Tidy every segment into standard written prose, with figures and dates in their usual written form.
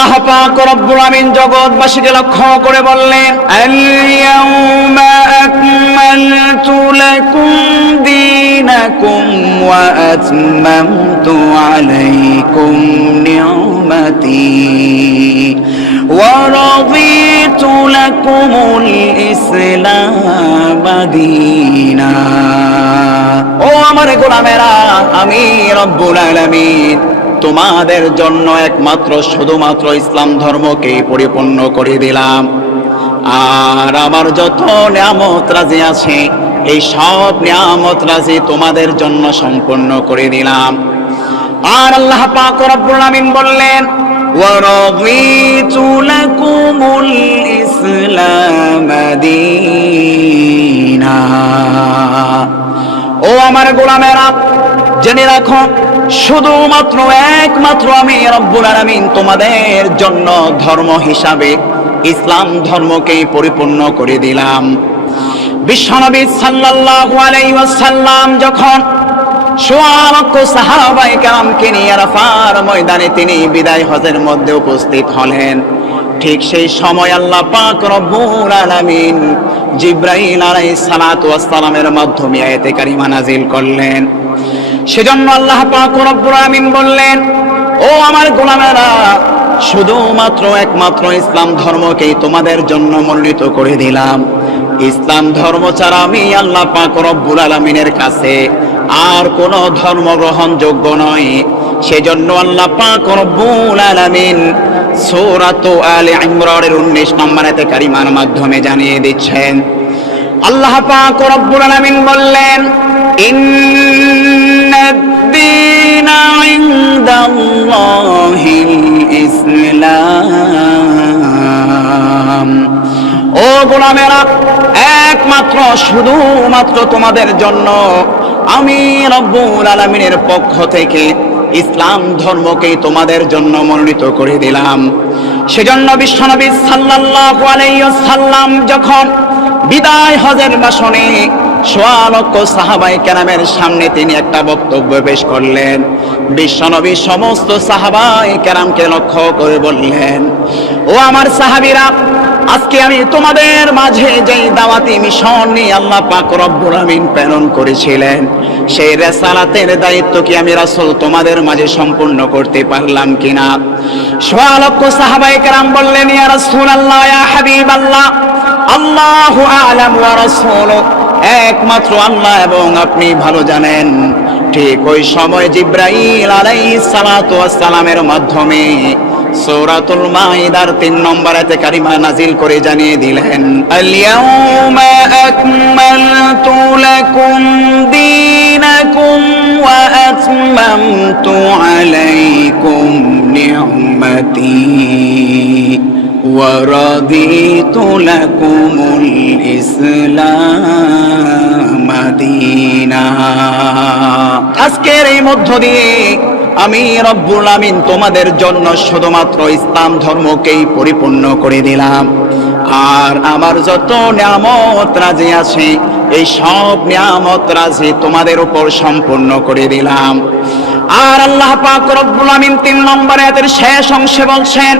আল্লাহ পাক রব্বুল আমিন জগৎবাসীকে লক্ষ্য করে বললেন, আল-ইয়াউমা আকমালতু লাকুম দীনাকুম ওয়া আতমামতু আলাইকুম নি'মাতি ওয়া রাদিতু লাকুমুল ইসলাম দীনা। ও আমার গোলামেরা, আমি রব্বুল আলামিন তোমাদের জন্য একমাত্র শুধুমাত্র ইসলাম ধর্মকে পরিপূর্ণ করে দিলাম, আর আমার যত নিয়ামত রাজি আছে এই সব নিয়ামত রাজি তোমাদের জন্য সম্পূর্ণ করে দিলাম। আর আল্লাহ পাক রব্বুল আমিন বললেন, ওয়া রাদিতু লাকুমুল ইসলাম দীনা। ও আমার গোলামেরা, জেনে রাখো শুধুমাত্র একমাত্র আমি রব্বুল আলামিন তোমাদের জন্য ধর্ম হিসাবে ইসলাম ধর্মকে পরিপূর্ণ করে দিলাম। বিশ্বনবী সাল্লাল্লাহু আলাইহি ওয়াসাল্লাম যখন সোয়া লক্ষ সাহাবায়ে কেরামকে নিয়ে আরাফার ময়দানে তিনি বিদায় হজের মধ্যে উপস্থিত হলেন, ঠিক সেই সময় আল্লাহ পাক রব্বুল আলামিন জিবরাইল আলাইহিস সালাতু ওয়াস সালামের মাধ্যমে আয়াতে কারিমা নাজিল করলেন। সেজন্য আল্লাহ পাক রব্বুল আমিন বললেন, ও আমার গোলামেরা, শুধুমাত্র একমাত্র ইসলাম ধর্মকেই তোমাদের জন্য মনোনীত করে দিলাম। ইসলাম ধর্ম ছাড়া আমি আল্লাহ পাক রব্বুল আলামিনের কাছে আর কোন ধর্ম গ্রহণযোগ্য নয়। সেজন্য আল্লাহ পাক রব্বুল আলামিন সূরাত আলে ইমরানের 19 নম্বর আয়াতে কারিমার মাধ্যমে জানিয়ে দিচ্ছেন। আল্লাহ পাক রব্বুল আলামিন বললেন, ইন্নাদ-দীনা ইনদাল্লাহিল ইসলাম। ও গোলামেরা, একমাত্র শুধুমাত্র তোমাদের জন্য আমি রব্বুল আলামিনের পক্ষ থেকে ইসলাম ধর্মকে তোমাদের জন্য মনোনীত করে দিলাম। সেজন্য বিশ্বনবী সাল্লাল্লাহু আলাইহি ওয়াসাল্লাম যখন বিদায় হজের ভাষণে সোয়া লক্ষ সাহাবায়ে কেরামের সামনে তিনি একটা বক্তব্য পেশ করলেন, বিশ্বনবী সমস্ত সাহাবায়ে কেরামকে লক্ষ্য করে বললেন, ও আমার সাহাবীরা, আজকে আমি তোমাদের মাঝে যেই দাওয়াতি মিশন নিয়ে আল্লাহ পাক রব্বুল আমিন প্রেরণ করেছিলেন, সেই রিসালাতের দায়িত্ব কি আমি রাসূল তোমাদের মাঝে সম্পূর্ণ করতে পারলাম কিনা? সোয়া লক্ষ সাহাবায়ে কেরাম বললেন, ইয়া রাসূলুল্লাহ, ইয়া হাবিবাল্লাহ, আল্লাহু আ'লাম ওয়া রাসূলুহু, একমাত্র আল্লাহ এবং আপনি ভালো জানেন। ঠিক ওই সময় জিবরাইল আলাইহিস সালাতু ওয়াস সালামের মাধ্যমে সূরাতুল মাইদার 3 নম্বর আয়াতে কারিমা নাজিল করে জানিয়ে দিলেন, আল-ইয়াউমা আকমালতু লাকুম দীনাকুম ওয়া আতমামতু আলাইকুম নি'মাতি ওয়া রাদিতু লাকুমুল ইসলাম দীনা। আজকের এই মধ্য দিয়ে আমি রব্বুল আমিন তোমাদের জন্য শুধুমাত্র ইসলাম ধর্মকেই পরিপূর্ণ করে দিলাম, আর আমার যত নিয়ামত রাজি আছে এই সব নিয়ামত রাজি তোমাদের উপর সম্পূর্ণ করে দিলাম। আর আল্লাহ পাক রব্বুল আমিন 3 নম্বর আয়াতের শেষ অংশে বলছেন,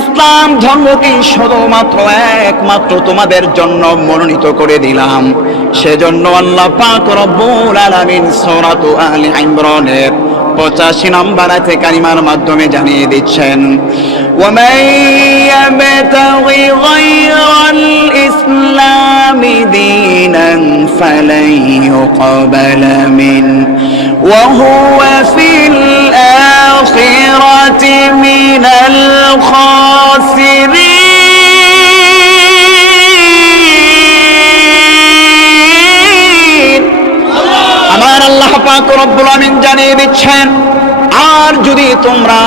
ইসলাম ধর্মকে শুধুমাত্র একমাত্র তোমাদের জন্য মনোনীত করে দিলাম। সেজন্য আল্লাহ পাক রব্বুল আলামিন সূরাত আলে ইমরানের 85 নম্বর আয়াতে কারিমার মাধ্যমে জানিয়ে দিচ্ছেন, ওয়া মান ইয়াবতাগি গায়রাল ইসলামি দীনান ফালান ইউকবালা মিন ওয়া হুয়া ফিল আখিরাতি মিনাল খাসিরিন। আমার আল্লাহ পাক রব্বুল আমিন জানিয়ে দিচ্ছেন, আর যদি তোমরা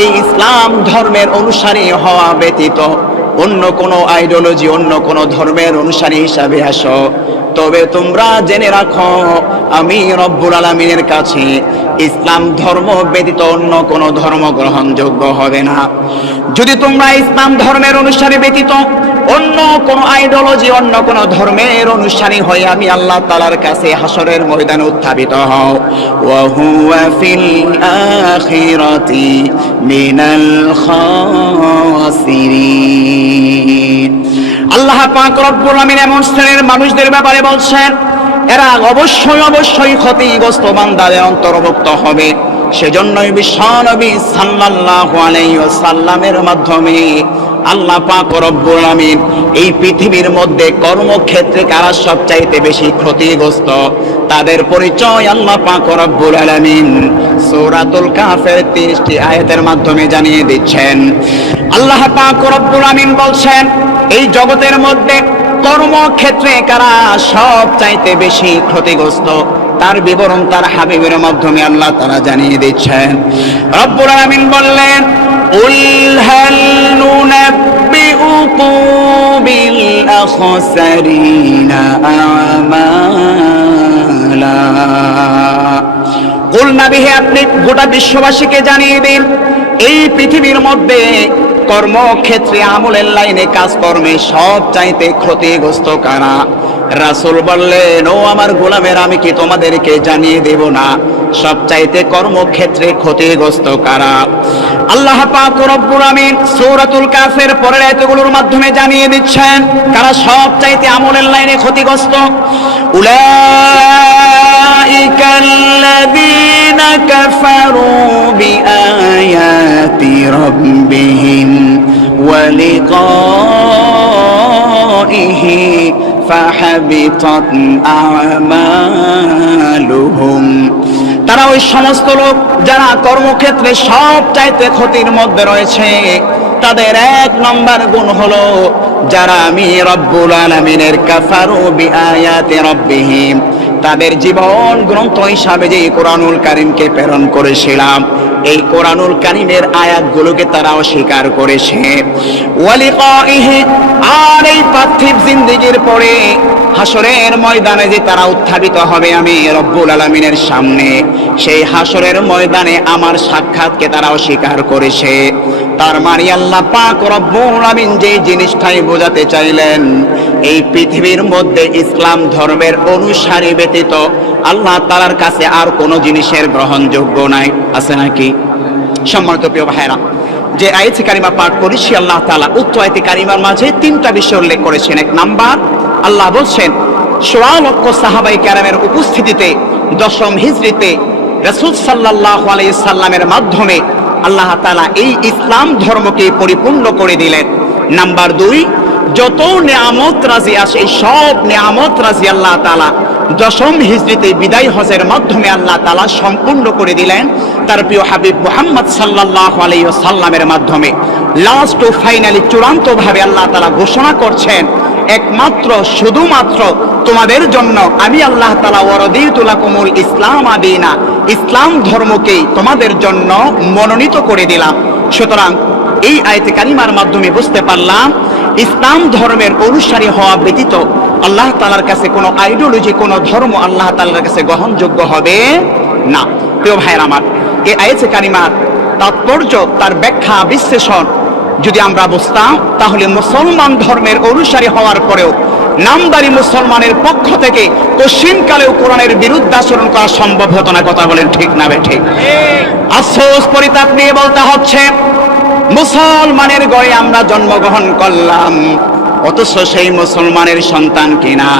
এই ইসলাম ধর্মের অনুসারী হওয়া ব্যতীত অন্য কোনো আইডিওলজি, অন্য কোনো ধর্মের অনুসারী হিসাবে আসো, তবে তোমরা জেনে রাখো আমি রব্বুল আলামিনের কাছে ইসলাম ধর্ম ব্যতীত অন্য কোনো ধর্ম গ্রহণযোগ্য হবে না। যদি তোমরা ইসলাম ধর্মের অনুসারী ব্যতীত অন্য কোন আইডিওলজি, অন্য কোন ধর্মের অনুসারী হয়ে আমি আল্লাহ তাআলার কাছে হাসরের ময়দানে উত্থাপিত হও। ওয়া হুয়া ফিল আখিরাতি মিনাল খাসিরিন। আল্লাহ পাক রব্বুল আমিন এমন শ্রেণীর মানুষদের ব্যাপারে বলছেন, এরা অবশ্যই ক্ষতিগ্রস্ত বান্দাদের অন্তর্ভুক্ত হবে। সেজন্যই বিশ্বনবী সাল্লাল্লাহু আলাইহি ওয়াসাল্লামের মাধ্যমে আল্লাহ পাক রব্বুল আমিন এই পৃথিবীর মধ্যে কর্মক্ষেত্রে কারা সবচাইতে বেশি ক্ষতিগ্রস্ত তাদের পরিচয় আল্লাহ পাক রব্বুল আলামিন সূরাতুল কাহফের 30টি আয়াতের মাধ্যমে জানিয়ে দিচ্ছেন। আল্লাহ পাক রব্বুল আমিন বলছেন, এই জগতের মধ্যে কর্মক্ষেত্রে কারা সবচাইতে বেশি ক্ষতিগ্রস্ত তার বিবরণ তার হাবিবের মাধ্যমে আল্লাহ তাআলা জানিয়ে দিচ্ছেন। রব্বুল আমিন বললেন, উল হাল নুনাব্বিউকুম বিল আখসারিনা আমালা। কুল নবী হে, আপনি গোটা বিশ্ববাসীকে জানিয়ে দিন, এই পৃথিবীর মধ্যে কর্মক্ষেত্রে আমলের লাইনে কাজকর্মে সব চাইতে ক্ষতিগ্রস্ত কারা? রাসূল বললেন, ও আমার গোলামের, আমি কি তোমাদেরকে জানিয়ে দেব না সবচাইতে কর্মক্ষেত্রে ক্ষতিগ্রস্ত কারা? আল্লাহ পাক রব্বুল আমিন সূরাতুল কাহফের পরের আয়াতগুলোর মাধ্যমে জানিয়ে দিচ্ছেন কারা সবচাইতে আমলের লাইনে ক্ষতিগ্রস্ত। উলাইকাল্লাযীনা কাফারু বিআয়াতি রাব্বিহিম ওয়া লিকাইহি ফাহাবিতাত আমালুহুম। তারা ওই সমস্ত লোক যারা কর্মক্ষেত্রে সব চাইতে ক্ষতির মধ্যে রয়েছে, তাদের এক নম্বর গুণ হলো যারা আমি রব্বুল আলামিনের কাফারু বিআয়াতি রাব্বিহিম, তাদের জীবন গ্রন্থ হিসাবে যে কোরআনুল কারীমকে প্রেরণ করেছিলাম, এই কোরআনুল কারীমের আয়াতগুলোকে তারা অস্বীকার করেছে। ওয়া লিকাইহি, আর এই পার্থিব জিন্দেগির পরে হাসরের ময়দানে যে তারা উত্থাপিত হবে আমি রব্বুল আলামিনের সামনে, সেই হাসরের ময়দানে আমার সাক্ষাৎকে তারা অস্বীকার করেছে। তার মানে আল্লাহ পাক রব্বুল আলামিন যে জিনিসটাই বোঝাতে চাইলেন, এই পৃথিবীর মধ্যে ইসলাম ধর্মের অনুসারী ব্যতীত আল্লাহ তাআলার কাছে আর কোনো জিনিসের গ্রহণযোগ্য নাই। আছে নাকি? সম্মানিত প্রিয় ভাইরা, যে আয়াতে কারিমা পাঠ করেছি, আল্লাহ তাআলা উক্ত আয়াতে কারিমার মাঝে 3টা বিষয় উল্লেখ করেছেন। এক নাম্বার, আল্লাহ বলছেন সোয়া লক্ষ সাহাবায়ে কেরামের উপস্থিতিতে 10ম হিজরিতে রাসূল সাল্লাল্লাহু আলাইহি সাল্লামের মাধ্যমে আল্লাহ তাআলা এই ইসলাম ধর্মকে পরিপূর্ণ করে দিলেন। নাম্বার 2, যত নিয়ামত রাজি আসে সব নিয়ামত রাজি আল্লাহ তাআলা 10ম হিজরিতে বিদায় হজের মাধ্যমে আল্লাহ তাআলা সম্পূর্ণ করে দিলেন তার প্রিয় হাবিব মুহাম্মদ সাল্লাল্লাহু আলাইহি ওয়াসাল্লামের মাধ্যমে। লাস্ট ও ফাইনালি চূড়ান্তভাবে আল্লাহ তাআলা ঘোষণা করছেন, একমাত্র শুধুমাত্র তোমাদের জন্য আমি আল্লাহ তাআলা ওয়ারাদিতু লাকুমুল ইসলাম আদিনা, ইসলাম ধর্মকে তোমাদের জন্য মনোনীত করে দিলাম। সুতরাং এই আয়াতে কারিমার মাধ্যমে বুঝতে পারলাম ইসলাম ধর্মের অনুসারী হওয়া ব্যতীত আল্লাহ তাআলার কাছে কোনো আইডিওলজি, কোনো ধর্ম আল্লাহ তাআলার কাছে গ্রহণযোগ্য হবে না। প্রিয় ভাইয়ের আমার, এই আয়াতে কারিমার তাৎপর্য, তার ব্যাখ্যা বিশ্লেষণ যদি আমরা বুঝতাম, তাহলে মুসলমান ধর্মের অনুসারী হওয়ার পরেও নামদারি মুসলমানের পক্ষ থেকে পশ্চিমকালেও কোরআনের বিরুদ্ধে আচরণ করা সম্ভব হতো না। কথা বলেন ঠিক না ঠিক? আফসোস, পরিতাপ নিয়ে বলতে হচ্ছে, মুসলমানের ঘরে আমরা জন্মগ্রহণ করলাম, অথচ সেই মুসলমানের সন্তান কিনা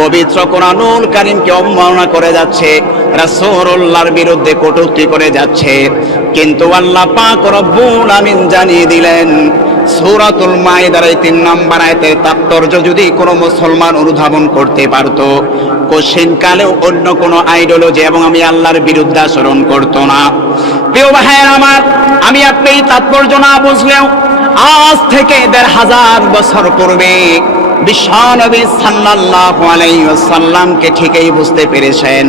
পবিত্র কোরআনুল কারীমকে অবমাননা করে যাচ্ছে, রাসূলুল্লাহর বিরুদ্ধে কটূক্তি করে যাচ্ছে। কিন্তু আল্লাহ পাক রব্বুল আমিন জানিয়ে দিলেন সূরাতুল মাইদার 3 নম্বর আয়াতের তাৎপর্য যদি কোনো মুসলমান অনুধাবন করতে পারত, কোশ্চিনকালেও অন্য কোনো আইডিওলজি এবং আমি আল্লাহর বিরুদ্ধে আচরণ করত না। প্রিয় ভাইয়ের আমার, আমি আপনি এই তাৎপর্য না বুঝলেও আজ থেকে 1500 বছর পূর্বে বিশ্বনবী সাল্লাল্লাহু আলাইহি ওয়াসাল্লামকে ঠিকই বুঝতে পেরেছেন।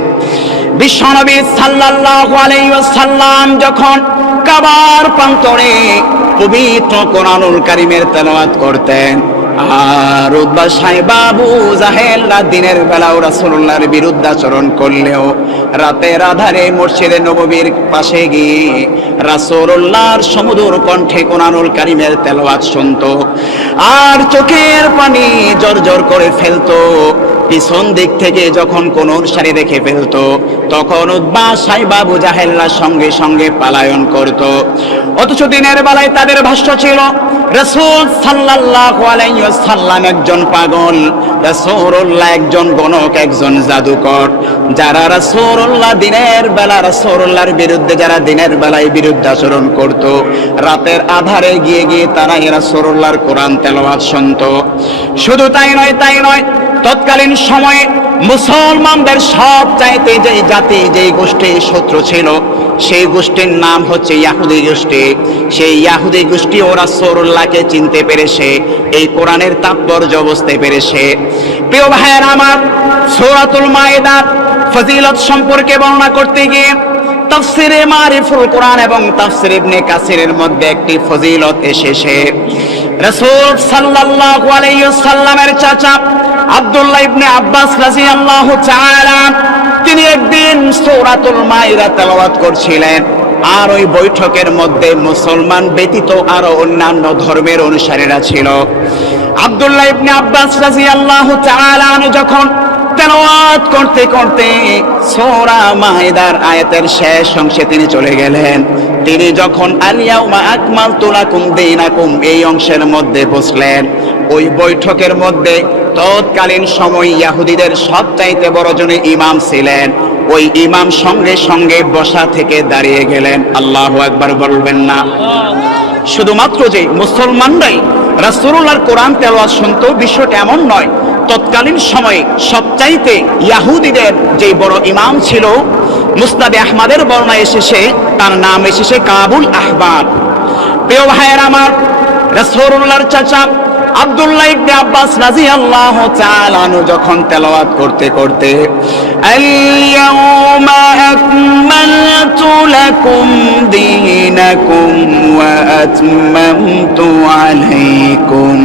বিশ্বনবী সাল্লাল্লাহু আলাইহি ওয়াসাল্লাম যখন কাবার প্রান্তরে পবিত্র কোরআনুল কারীমের তেলাওয়াত করতেন, আর উতবা সাইবা আবু জাহেলরা দিনের বেলাও রাসূলুল্লাহর বিরুদ্ধাচরণ করলেও রাতের আধারে মসজিদে নববীর পাশে গিয়ে রাসূলুল্লাহর সুমধুর কণ্ঠে কোরআনুল কারীমের তেলাওয়াত শুনতো আর চোখের পানি জর্জর করে ফেলতো। পিছন দিক থেকে যখন কোন সারি দেখে ফেলতো তখন উতবা সাইবা আবু জাহেলরা সঙ্গে সঙ্গে পালায়ন করত। অথচ দিনের বেলায় তাদের ভাষ্য ছিল রাসূল সাল্লাল্লাহু আলাইহি ওয়াসাল্লাম একজন পাগল, রাসূলুল্লাহ একজন গণক, একজন জাদুকর। যারা রাসূলুল্লাহ দিনের বেলা রাসূলুল্লাহর বিরুদ্ধে যারা দিনের বেলায় বিরুদ্ধাচরণ করত, রাতের আধারে গিয়ে গিয়ে তারা রাসূলুল্লাহর কোরআন তেলাওয়াত শুনতো। শুধু তাই নয়, তৎকালীন সময়ে মুসলমানদের সব চাইতে যে জাতি যেই গোষ্ঠী শত্রু ছিল সেই গোষ্ঠীর নাম হচ্ছে ইহুদি গোষ্ঠী। সেই ইহুদি গোষ্ঠী ও রাসূলুল্লাহকে চিনতে পেরেছে, এই কোরআনের তাৎপর্য বুঝতে পেরেছে। প্রিয় ভাইয়েরা আমার, সূরাতুল মাইদার ফজিলত সম্পর্কে বর্ণনা করতে গিয়ে তাফসিরে মারিফুল কোরআন এবং তাফসির ইবনে কাসিরের মধ্যে একটি ফজিলত এসেছে। রাসূল সাল্লাল্লাহু আলাইহি ওয়াসাল্লামের চাচা আব্দুল্লাহ ইবনে আব্বাস রাদিয়াল্লাহু তাআলা তিনি একদিন সূরাতুল মাইদা তেলাওয়াত করছিলেন। আর ওই বৈঠকের মধ্যে মুসলমান ব্যতীত আরো অন্যান্য ধর্মের অনুসারীরা ছিল। আব্দুল্লাহ ইবনে আব্বাস রাদিয়াল্লাহু তাআলা যখন তেলাওয়াত করতে করতে সূরা মাইদার আয়াতের শেষ অংশে তিনি চলে গেলেন। তিনি যখন আল ইয়াউমা আকমালতু লাকুম দীনাকুম এই অংশের মধ্যে বসলেন, ওই বৈঠকের মধ্যে তৎকালীন সময় ইহুদিদের সবচাইতে বড় জনে ইমাম ছিলেন। ওই ইমাম সঙ্গে সঙ্গে বসা থেকে দাঁড়িয়ে গেলেন। আল্লাহু আকবার বলবেন না? শুধুমাত্র যে মুসলমানরাই রাসূলুল্লাহর কোরআন তেলাওয়াত শুনতো বিষয়টা এমন নয়। তৎকালীন সময়ে সবচাইতে ইহুদিদের যে বড় ইমাম ছিল, মুসনাদে আহমদের বর্ণনা এসেছে তার নাম এসেছে কাবুল আহবার। প্রিয় ভাইয়ের আমার, রাসূলুল্লাহর চাচা আব্দুল্লাহ ইবনে আব্বাস রাদিয়াল্লাহু তাআলা যখন তেলাওয়াত করতে করতে আল ইয়াউমা আকমালতু লাকুম দীনাকুম ওয়া আতমামতু আলাইকুম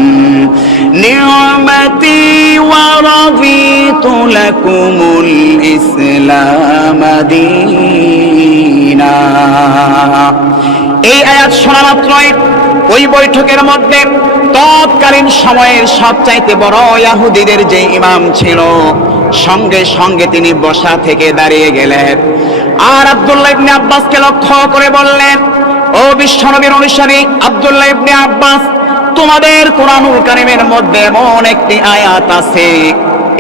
নি'মাতি ওয়া রাদিতু লাকুমুল ইসলাম দীনা। এই আয়াত শোনা মাত্রই ওই বৈঠকের মধ্যে তৎকালীন সময়ের সবচাইতে বড় ইহুদিদের যে ইমাম ছিল সঙ্গে সঙ্গে তিনি বসা থেকে দাঁড়িয়ে গেলেন। আর আব্দুল্লাহ ইবনে আব্বাসকে লক্ষ্য করে বললেন, ও বিশ্বনবীর অনুসারী আব্দুল্লাহ ইবনে আব্বাস, তোমাদের কোরআনুল কারীমের মধ্যে এমন একটি আয়াত আছে,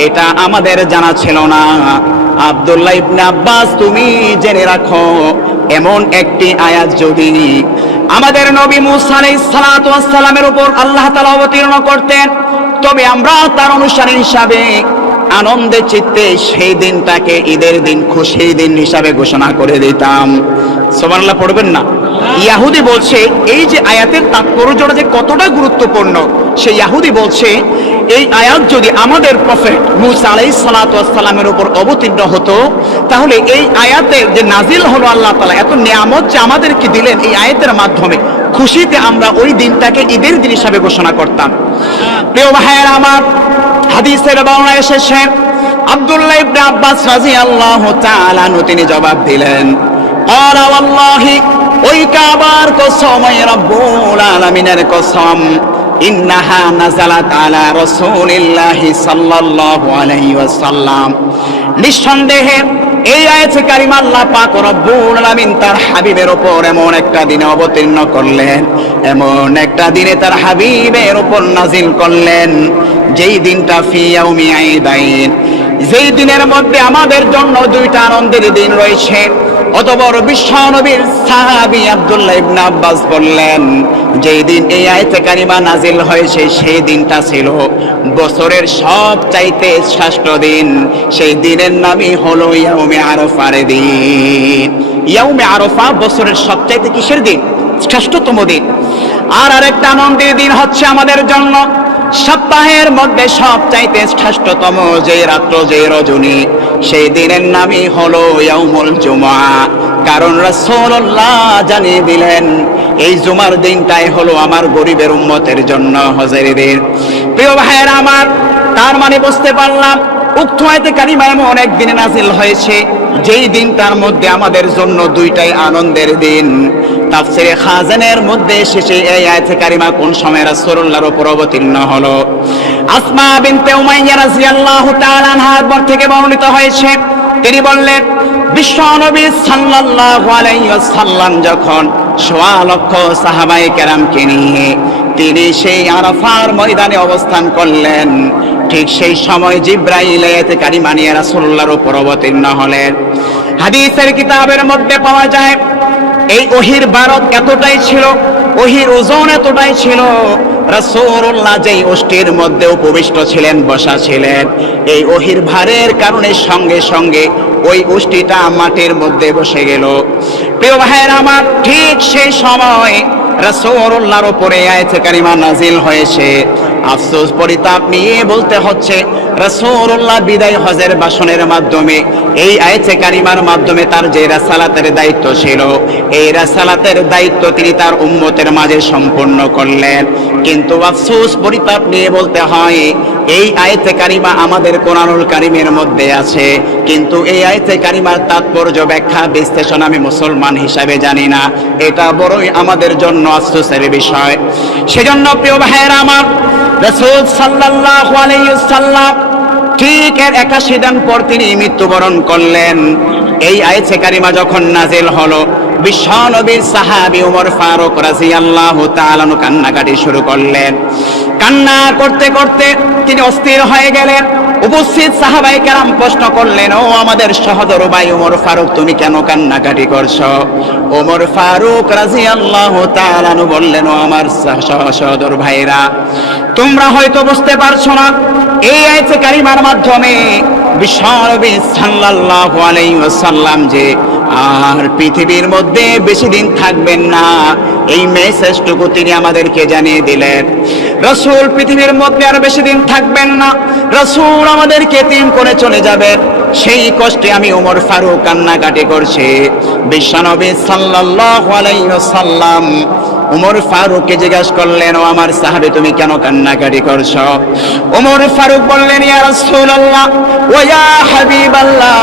এটা আমাদের জানা ছিল না। আব্দুল্লাহ ইবনে আব্বাস, তুমি জেনে রাখো, এমন একটি আয়াত যদি আমাদের নবী মুসা আলাইহিস সালাতু ওয়াস সালামের উপর আল্লাহ তাআলা অবতীর্ণ করতেন, তবে আমরা তার অনুসারী হিসাবে আনন্দে চিত্তে সেই দিনটাকে ঈদের দিন, খুশির দিন হিসাবে ঘোষণা করে দিতাম। সুবহানাল্লাহ পড়বেন না? ইহুদি বলছে এই যে আয়াতের তাৎপর্যটা যে কতটা গুরুত্বপূর্ণ, সেই ইহুদি বলছে এই আয়াত যদি আমাদের প্রফেট মুসা আলাইহিস সালাতু ওয়াস সালামের উপর অবতীর্ণ হতো, তাহলে এই আয়াতের যে নাজিল হলো আল্লাহ তাআলা এত নিয়ামত যে আমাদেরকে দিলেন, এই আয়াতের মাধ্যমে খুশিতে আমরা ওই দিনটাকে ঈদের দিন হিসাবে ঘোষণা করতাম। প্রিয় ভাইয়েরা আমার, হাদিসের বর্ণনা এসেছে আব্দুল্লাহ ইবনে আব্বাস রাদিয়াল্লাহু তাআলা তিনি জবাব দিলেন, ক্বালা ওয়াল্লাহি, ওই কাবার কসম, রব্বুল আলামিনের কসম, ইন্নাহা নাযালাত আলা রাসূলিল্লাহি সাল্লাল্লাহু আলাইহি ওয়াসাল্লাম, নিঃসন্দেহে এই আয়াতে কারিমা আল্লাহ পাক রব্বুল আলামিন তার হাবিবের উপর এমন একটা দিনে অবতীর্ণ করলেন, এমন একটা দিনে তার হাবিবের উপর নাজিল করলেন, যেই দিনটা ফি ইয়াউমি ঈদাইন, যেই দিনের মধ্যে আমাদের জন্য দুইটা আনন্দের দিন রয়েছে। অতঃপর বিশ্বনবীর সাহাবী আব্দুল্লাহ ইবনে আব্বাস বললেন, যেই দিন এই আয়াতে কারিমা নাজিল হয়েছে সেই দিনটা ছিল বছরের সবচাইতে শ্রেষ্ঠ দিন। সেই দিনের নামই হলো ইয়াউমে আরাফার দিন। ইয়াউমে আরাফা বছরের সবচাইতে কিসের দিন? শ্রেষ্ঠতম দিন। আর আরেকটা আনন্দের দিন হচ্ছে আমাদের জন্য সপ্তাহের মধ্যে সবচাইতে শ্রেষ্ঠতম যে রাত্র, যে রজনী, সেই দিনের নামই হলো ইয়াউমুল জুমআ। কারণ রাসূলুল্লাহ জানিয়ে দিলেন এই জুমার দিনটাই হলো আমার গরিবের উম্মতের জন্য হজের দিন। প্রিয় ভাইয়েরা আমার, তার মানে বুঝতে পারলাম উক্ত আয়াতে কারিমা এমন এক দিনে নাজিল হয়েছে যেই দিনটার মধ্যে আমাদের জন্য দুইটাই আনন্দের দিন। তাফসীরে খাজানের মধ্যে এসেছে এই আয়াতে কারিমা কোন সময় রাসূলুল্লাহর উপর অবতীর্ণ হলো। আসমা বিনতে উমাইয়া রাদিয়াল্লাহু তাআলা আনহার থেকে বর্ণিত হয়েছে, তিনি বললেন বিশ্বনবী সাল্লাল্লাহু আলাইহি ওয়াসাল্লাম যখন সোয়া লক্ষ সাহাবায়ে কেরামকে নিয়ে তিনি সেই আরাফার ময়দানে অবস্থান করলেন, ঠিক সেই সময় জিবরাইল আয়াতে কারিমা নিয়ে রাসূলুল্লাহর উপর অবতীর্ণ হলেন। হাদিসের কিতাবের মধ্যে পাওয়া যায় এই ওহির বারত এতটাই ছিল, ওহির ওজন এতটাই ছিল, রাসূলুল্লাহ যেই ওষ্ঠীর মধ্যে উপবিষ্ট ছিলেন, বসা ছিলেন, এই ওহির ভারের কারণে সঙ্গে সঙ্গে ওই ওষ্ঠীটা মাটির মধ্যে বসে গেল। প্রিয় ভাইয়েরা আমার, ঠিক সেই সময় রাসূলুল্লাহর উপরে আয়াতে কারিমা নাজিল হয়েছে। আফসোস পরিতাপ নিয়ে বলতে হচ্ছে রাসূলুল্লাহ বিদায় হজের ভাষণের মাধ্যমে এই আয়াতে কারিমার মাধ্যমে তার যে রাসালাতের দায়িত্ব ছিল, এই রাসালাতের দায়িত্ব তিনি তার উম্মতের মাঝে সম্পূর্ণ করলেন। কিন্তু আফসোস পরিতাপ নিয়ে বলতে হয় এই আয়াতে কারিমা আমাদের কোরআনুল কারীমের মধ্যে আছে, কিন্তু এই আয়াতে কারিমার তাৎপর্য ব্যাখ্যা বিশ্লেষণ আমি মুসলমান হিসাবে জানি না। এটা বড়ই আমাদের জন্য আফসোসের বিষয়। সেজন্য প্রিয় ভাইয়েরা আমার, রাসূল সাল্লাল্লাহু আলাইহি ওয়াসাল্লাম ঠিক এর 81 দিন পর তিনি মৃত্যুবরণ করলেন। এই আয়াতে কারিমা যখন নাজিল হলো, বিশ্বনবীর সাহাবী ওমর ফারুক রাদিয়াল্লাহু তাআলা কান্নাকাটি শুরু করলেন। কান্না করতে করতে তিনি অস্থির হয়ে গেলেন। উপস্থিত সাহাবায়ে কেরাম প্রশ্ন করলেন, ও আমাদের সহোদর ভাই ওমর ফারুক, তুমি কেন কান্নাকাটি করছো? ওমর ফারুক রাদিয়াল্লাহু তাআলা বললেন, ও আমার সহোদর ভাইরা, তোমরা হয়তো বুঝতে পারছো না, এই আয়াতে কারিমার মাধ্যমে বিশ্বনবী সাল্লাল্লাহু আলাইহি ওয়াসাল্লাম যে আর পৃথিবীর মধ্যে বেশি দিন থাকবেন না, এই মেসেজটুকু তিনি আমাদেরকে জানিয়ে দিলেন। রাসূল পৃথিবীর মধ্যে আর বেশি দিন থাকবেন না, রাসূল আমাদেরকে এতিম করে চলে যাবেন। সেই কষ্টে আমি ওমর ফারুক কান্নাকাটি করছি। বিশ্বনবী সাল্লাল্লাহু আলাইহি ওয়াসাল্লাম ওমর ফারুককে জিজ্ঞাসা করলেন, ও আমার সাহাবী, তুমি কেন কান্নাকাটি করছো? ওমর ফারুক বললেন, ইয়া রাসূলুল্লাহ ওয়া ইয়া হাবিবাল্লাহ,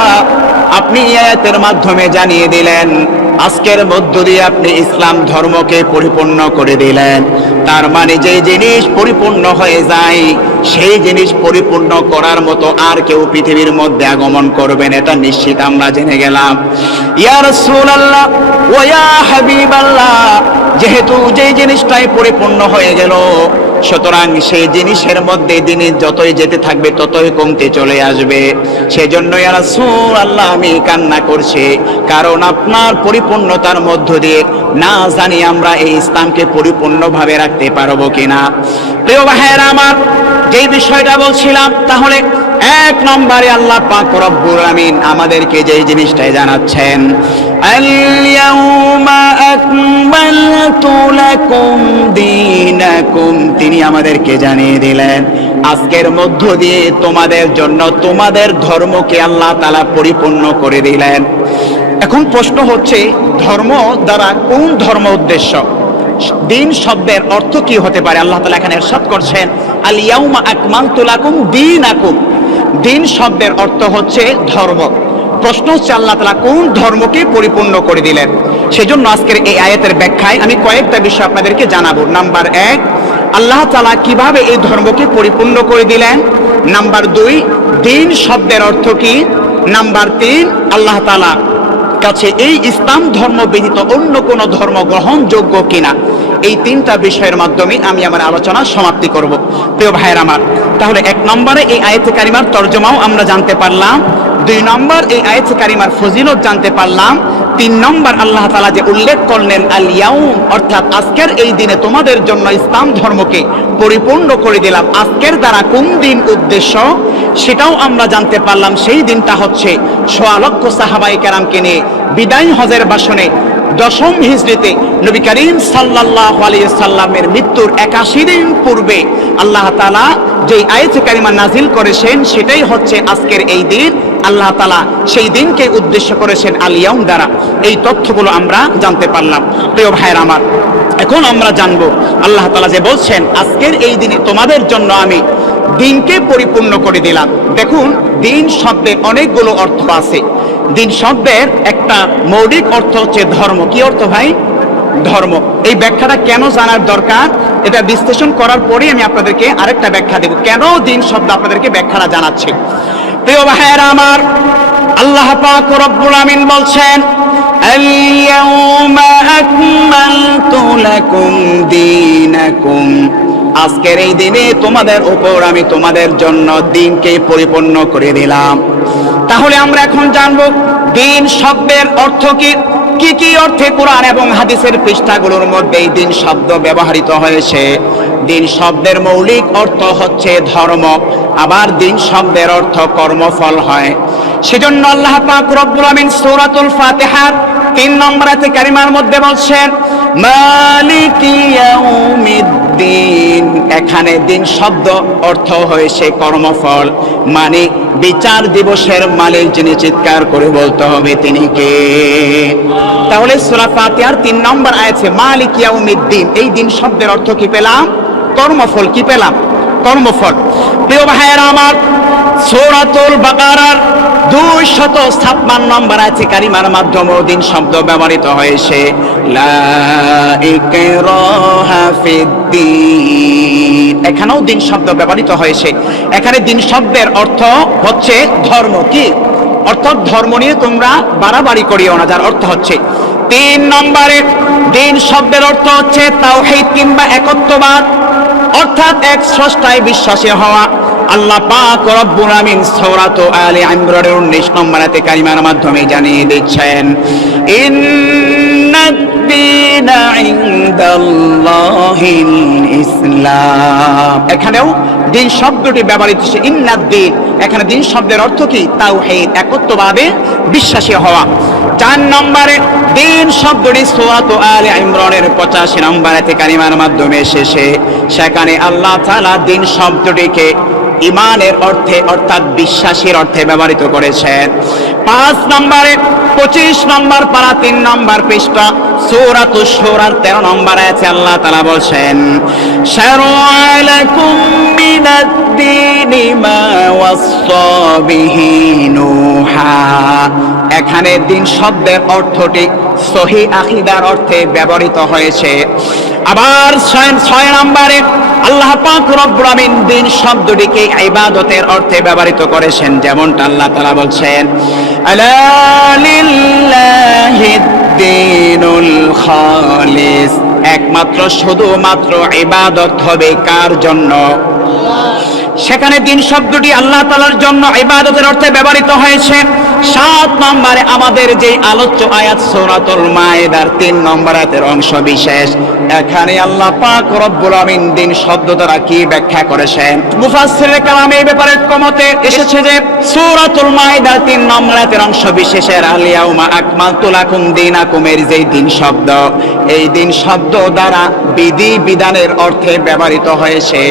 আপনি আয়াতের মাধ্যমে জানিয়ে দিলেন, আজকের মধ্য দিয়ে আপনি ইসলাম ধর্মকে পরিপূর্ণ করে দিলেন। তার মানে যে জিনিস পরিপূর্ণ হয়ে যায়, সেই জিনিস পরিপূর্ণ করার মতো আর কেউ পৃথিবীর মধ্যে আগমন করবেন, এটা নিশ্চিত আমরা জেনে গেলাম। ইয়া রাসূলুল্লাহ ওয়া ইয়া হাবিবাল্লাহ, যেহেতু যে জিনিসটাই পরিপূর্ণ হয়ে গেল, সুতরাং সেই জিনিসের মধ্যে দিন যতই যেতে থাকবে ততই কমতে চলে আসবে। সেজন্য ইয়া রাসূলুল্লাহ আমি কান্না করছি, কারণ আপনার পরিপূর্ণতার মধ্য দিয়ে না জানি আমরা এই ইসলামকে পরিপূর্ণভাবে রাখতে পারবো কিনা। প্রিয় ভাইয়েরা আমার, যেই বিষয়টা বলছিলাম, তাহলে এক নম্বরে আল্লাহ পাক রব্বুল আমিন আমাদেরকে যেই জিনিসটাই জানাচ্ছেন, আল ইয়াউমা আকমালতু লাকুম দীনাকুম, তিনি আমাদেরকে জানিয়ে দিলেন আজকের মধ্য দিয়ে তোমাদের জন্য তোমাদের ধর্মকে আল্লাহ তাআলা পরিপূর্ণ করে দিলেন। এখন প্রশ্ন হচ্ছে, ধর্ম দ্বারা কোন ধর্ম উদ্দেশ্য? দিন শব্দের অর্থ কি হতে পারে? আল্লাহ তাআলা এখানে ইরশাদ করছেন, আল ইয়াউমা আকমালতু লাকুম দীনাকুম। দিন শব্দের অর্থ হচ্ছে ধর্ম। প্রশ্ন হচ্ছে আল্লাহ তাআলা কোন ধর্মকে পরিপূর্ণ করে দিলেন? সেজন্য আজকের এই আয়াতের ব্যাখ্যায় আমি কয়েকটা বিষয় আপনাদেরকে জানাবো। নাম্বার 1, আল্লাহ তাআলা কিভাবে এই ধর্মকে পরিপূর্ণ করে দিলেন। নাম্বার 2, দিন শব্দের অর্থ কি। নাম্বার 3, আল্লাহ তাআলা কাছে এই ইসলাম ধর্ম ব্যতীত অন্য কোন ধর্ম গ্রহণযোগ্য কিনা। এই তিনটা বিষয়ের মাধ্যমে আমি আমার আলোচনা সমাপ্তি করব। প্রিয় ভাইয়ের আমার, তাহলে 1 নম্বরে এই আয়াতে কারিমার তরজমাও আমরা জানতে পারলাম। 2 নম্বর এই আয়াতে কারিমার ফজিলত জানতে পারলাম। 3 নম্বর আল্লাহ তাআলা যে উল্লেখ করলেন আল ইয়াউম, অর্থাৎ আজকের এই দিনে তোমাদের জন্য ইসলাম ধর্মকে পরিপূর্ণ করে দিলাম। আজকের দ্বারা কোন দিন উদ্দেশ্য সেটাও আমরা জানতে পারলাম। সেই দিনটা হচ্ছে সোয়া লক্ষ সাহাবায়ে কেরামকে নিয়ে বিদায় হজের ভাষণে 10ম হিজরিতে নবী করিম সাল্লাল্লাহু আলাইহি সাল্লামের মৃত্যুর 81 দিন পূর্বে আল্লাহ তাআলা যেই আয়াতে কারিমা নাজিল করেছেন, সেটাই হচ্ছে আজকের এই দিন আল্লাহ তাআলা সেই দিনকে উদ্দেশ্য করেছেন আল ইয়াউম দ্বারা। এই তথ্যগুলো আমরা জানতে পারলাম। প্রিয় ভাইয়েরা আমার, এখন আমরা জানবো আল্লাহ তাআলা যে বলছেন আজকের এই দিনে তোমাদের জন্য আমি দিনকে পরিপূর্ণ করে দিলাম। দেখুন, দিন শব্দের অনেকগুলো অর্থ আছে। দিন শব্দের একটা মৌলিক অর্থ হচ্ছে ধর্ম। কি অর্থ ভাই? ধর্ম। এই ব্যাখ্যাটা কেন জানার দরকার, এটা বিশ্লেষণ করার পরেই আমি আপনাদেরকে আরেকটা ব্যাখ্যা দেব কেন দিন শব্দ আপনাদেরকে ব্যাখ্যাটা জানাচ্ছি। প্রিয় ভাইয়েরা আমার, আল্লাহ পাক রব্বুল আমিন বলছেন আল-ইয়াউমা আকমালতু লাকুম দীনাকুম, আজকের এই দিনে তোমাদের উপর আমি তোমাদের জন্য দিনকে পরিপূর্ণ করে দিলাম। তাহলে আমরা এখন জানবো দিন শব্দের অর্থ কি, কি কি অর্থে কোরআন এবং হাদিসের পৃষ্ঠাগুলোর মধ্যে এই দিন শব্দ ব্যবহৃত হয়েছে। দিন শব্দের মৌলিক অর্থ হচ্ছে ধর্ম, আবার দিন শব্দের অর্থ কর্মফল হয়। সেজন্য আল্লাহ পাক রব্বুল আমিন সূরাতুল ফাতিহার 3 নম্বর আয়াতে কারিমার মধ্যে বলছেন মালিকি ইয়াউমিদ্দিন। এখানে দিন শব্দ অর্থ হয়েছে কর্মফল, মানে বিচার দিবসের মালিক যিনি, চিৎকার করে বলতে হবে তিনি কে। তাহলে সূরা ফাতিহার 3 নম্বর আয়াতে মালিকি ইয়াউমিদ্দিন, এই দিন শব্দের অর্থ কি পেলাম? কর্মফল। কি পেলাম? কর্মফল। প্রিয় ভাইয়েরা আমার, সূরাতুল বাকারার 256 নম্বর আয়াতে কারিমার মাধ্যমে দিন শব্দ ব্যবহৃত হয়েছে লা ইকরাহা ফিদ্দীন। এখানেও দিন শব্দ ব্যবহৃত হয়েছে। এখানে দিন শব্দের অর্থ হচ্ছে ধর্ম। কি অর্থাৎ ধর্ম নিয়ে তোমরা বাড়াবাড়ি করিও না, যার অর্থ হচ্ছে 3 নম্বরে দিন শব্দের অর্থ হচ্ছে তাওহীদ কিংবা একত্ববাদ, অর্থাৎ এক স্রষ্টায় বিশ্বাসী হওয়া। আল্লাহ পাক রব্বুল আমিন সূরাত আলে ইমরানের 19 নম্বর আয়াতে কারিমার মাধ্যমে জানিয়ে দিচ্ছেন ইন্নাদ-দীনা ইনদাল্লাহিল ইসলাম। এখানেও দিন শব্দটি ব্যবহৃত হচ্ছে ইন্নাদ-দীন। এখানে দিন শব্দের অর্থ কি? তাওহীদ, একত্ববাদে বিশ্বাসী হওয়া। 4 নম্বরে দিন শব্দটি সূরাত আলে ইমরানের 85 নম্বর আয়াতে কারিমার মাধ্যমে এসেছে। সেখানে আল্লাহ তাআলা দিন শব্দটিকে ইমানের অর্থে অর্থাৎ বিশ্বাসের অর্থে ব্যবহৃত করেছেন। 5 নম্বরে 25 নম্বর পারা 3 নম্বর পৃষ্ঠা সূরাতুশ শূরার 13 নম্বর আয়াতে আল্লাহ তাআলা বলছেন শারআ লাকুম মিনাদ-দীনি মা ওয়াসসা বিহি নূহা। এখানে দিন শব্দের অর্থটি সহিহ আকীদার অর্থে ব্যবহৃত হয়েছে। আবার 6 নম্বরে আল্লাহ পাক রব্বুল আমিন দিন শব্দটিকে ইবাদতের অর্থে ব্যবহৃত করেছেন, যেমনটা আল্লাহ তাআলা বলছেন আলা লিল্লাহিদ-দীনুল খালিস। একমাত্র শুধুমাত্র ইবাদত হবে কার জন্য? সেখানে দিন শব্দটি আল্লাহ তাআলার জন্য ইবাদতের অর্থে ব্যবহৃত হয়েছে। 7 নম্বরে আমাদের যে আলোচ্য আয়াত সূরাতুল মায়েদার 3 নম্বর আয়াতের অংশ বিশেষ, এখানে আল্লাহ পাক রব্বুল আমিন দিন শব্দ দ্বারা কি ব্যাখ্যা করেছেন? মুফাসসিরে কেরাম এই ব্যাপারে কমতে এসেছে যে সূরাতুল মায়েদার 3 নম্বর আয়াতের অংশ বিশেষের আল ইয়াউমা আকমালতু লাকুম দীনাকুমের যে দিন শব্দ, এই দিন শব্দ দ্বারা বিধি বিধানের অর্থে ব্যবহৃত হয়েছে।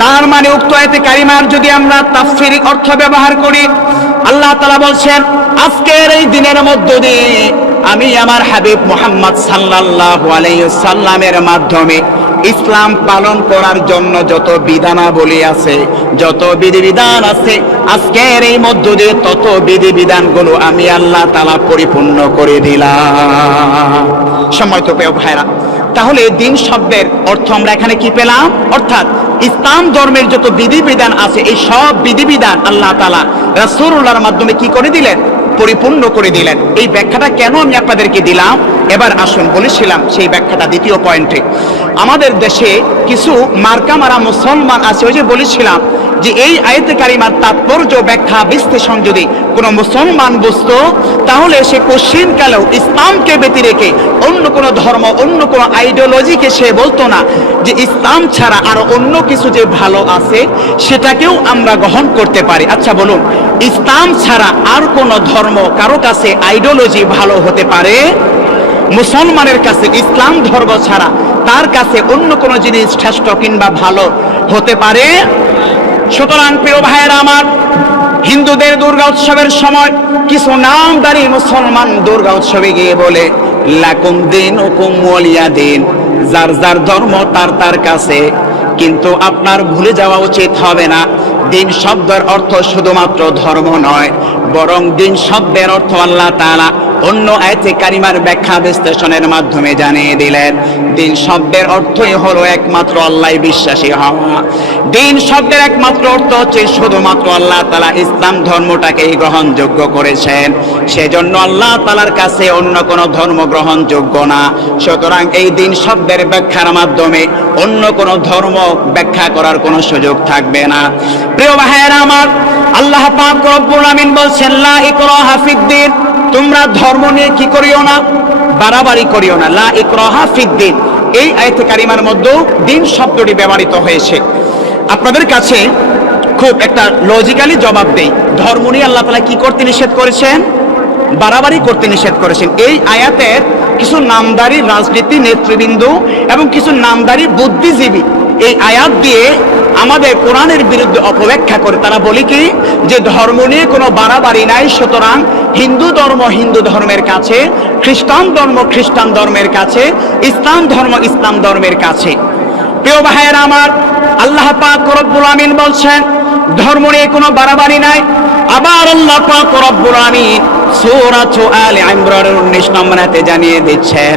তার মানে উক্ত আয়াতে কারিমার যদি আমরা তাফসীরি অর্থ ব্যবহার করি, আল্লাহ তাআলা বলছেন আজকের এই দিনের মধ্য দিয়ে আমি আমার হাবিব মুহাম্মদ সাল্লাল্লাহু আলাইহি ওয়াসাল্লামের মাধ্যমে ইসলাম পালন করার জন্য যত বিধানাবলী আছে, যত বিধিবিধান আছে, আজকের এই মধ্য দিয়ে তত বিধিবিধানগুলো আমি আল্লাহ তাআলা পরিপূর্ণ করে দিলাম। সম্মানিত প্রিয় ভাইরা, তাহলে দিন শব্দের অর্থ আমরা এখানে কি পেলাম? অর্থাৎ ইসলাম ধর্মের যত বিধিবিধান আছে, এই সব বিধিবিধান আল্লাহ তাআলা রাসূলুল্লাহর মাধ্যমে কি করে দিলেন? পরিপূর্ণ করে দিলেন। এই ব্যাখ্যাটা কেন আমি আপনাদেরকে দিলাম, এবার আসুন বলেছিলাম সেই ব্যাখ্যাটা দ্বিতীয় পয়েন্টে। আমাদের দেশে কিছু মার্কা মারা মুসলমান আছে, ওই যে বলেছিলাম যে এই আয়াতে কারিমার তাৎপর্য ব্যাখ্যা বিশ্লেষণ যদি কোনো মুসলমান বুঝতো, তাহলে সে কোশ্চিনকালেও ইসলামকে ব্যতি রেখে অন্য কোনো ধর্ম, অন্য কোনো আইডিওলজিকে সে বলতো না যে ইসলাম ছাড়া আরো অন্য কিছু যে ভালো আছে সেটাকেও আমরা গ্রহণ করতে পারি। আচ্ছা বলুন, ইসলাম ছাড়া আর কোনো ধর্ম কারো কাছে আইডিওলজি ভালো হতে পারে? মুসলমানের কাছে ইসলাম ধর্ম ছাড়া তার কাছে অন্য কোনো জিনিস শ্রেষ্ঠ কিংবা ভালো হতে পারে? সুতরাং প্রিয় ভাইয়েরা আমার, হিন্দুদের দুর্গা উৎসবের সময় কিছু নামধারী মুসলমান দুর্গা উৎসবে গিয়ে বলে লাকুম দিনুকুম ওয়ালিয়া দিন, যার যার ধর্ম তার তার কাছে। কিন্তু আপনার ভুলে যাওয়া উচিত হবে না, দিন শব্দের অর্থ শুধুমাত্র ধর্ম নয়, বরং দিন শব্দের অর্থ আল্লাহ তাআলা অন্য আয়াতে কারিমার ব্যাখ্যা বিশ্লেষণের মাধ্যমে জানিয়ে দিলেন। দিন শব্দের অর্থই হলো একমাত্র আল্লাহ বিশ্বাসী হওয়া। দিন শব্দের একমাত্র অর্থ হচ্ছে শুধুমাত্র আল্লাহ তাআলা ইসলাম ধর্মটাকেই গ্রহণযোগ্য করেছেন, সেজন্য আল্লাহ তাআলার কাছে অন্য কোনো ধর্ম গ্রহণযোগ্য না। সুতরাং এই দিন শব্দের ব্যাখ্যার মাধ্যমে অন্য কোনো ধর্ম ব্যাখ্যা করার কোনো সুযোগ থাকবে না। প্রিয় ভাইয়েরা আমার, আল্লাহ পাক রব্বুল আমিন বলছেন লা ইকরাহা ফিদ্দিন, তোমরা ধর্ম নিয়ে কি করিও না, বাড়াবাড়ি করিও না। লা ইকরাহা ফিদ্দিন, এই আয়াতে কারিমার মধ্যে দিন শব্দটি ব্যবহৃত হয়েছে। আপনাদের কাছে খুব একটা লজিক্যালি জবাব দেই, ধর্ম নিয়ে আল্লাহ তাআলা কি করতে নিষেধ করেছেন, বাড়াবাড়ি করতে নিষেধ করেছেন। এই আয়াতের কিছু নামধারী রাজনীতি নেতৃবৃন্দ এবং কিছু নামধারী বুদ্ধিজীবী এই আয়াত দিয়ে আমাদের কোরআনের বিরুদ্ধে অপব্যাখ্যা করে। তারা বলে কি যে ধর্ম নিয়ে কোনো বাড়াবাড়ি নাই, সুতরাং হিন্দু ধর্ম হিন্দু ধর্মের কাছে, খ্রিস্টান ধর্ম খ্রিস্টান ধর্মের কাছে, ইসলাম ধর্ম ইসলাম ধর্মের কাছে। প্রিয় ভাইয়েরা আমার, আল্লাহ পাক রব্বুল আমিন বলছেন ধর্ম নিয়ে কোনো বাড়াবাড়ি নাই। আবার আল্লাহ পাক রব্বুল আমিন সূরা আলে ইমরানের 19 নম্বর আয়াতে জানিয়ে দিচ্ছেন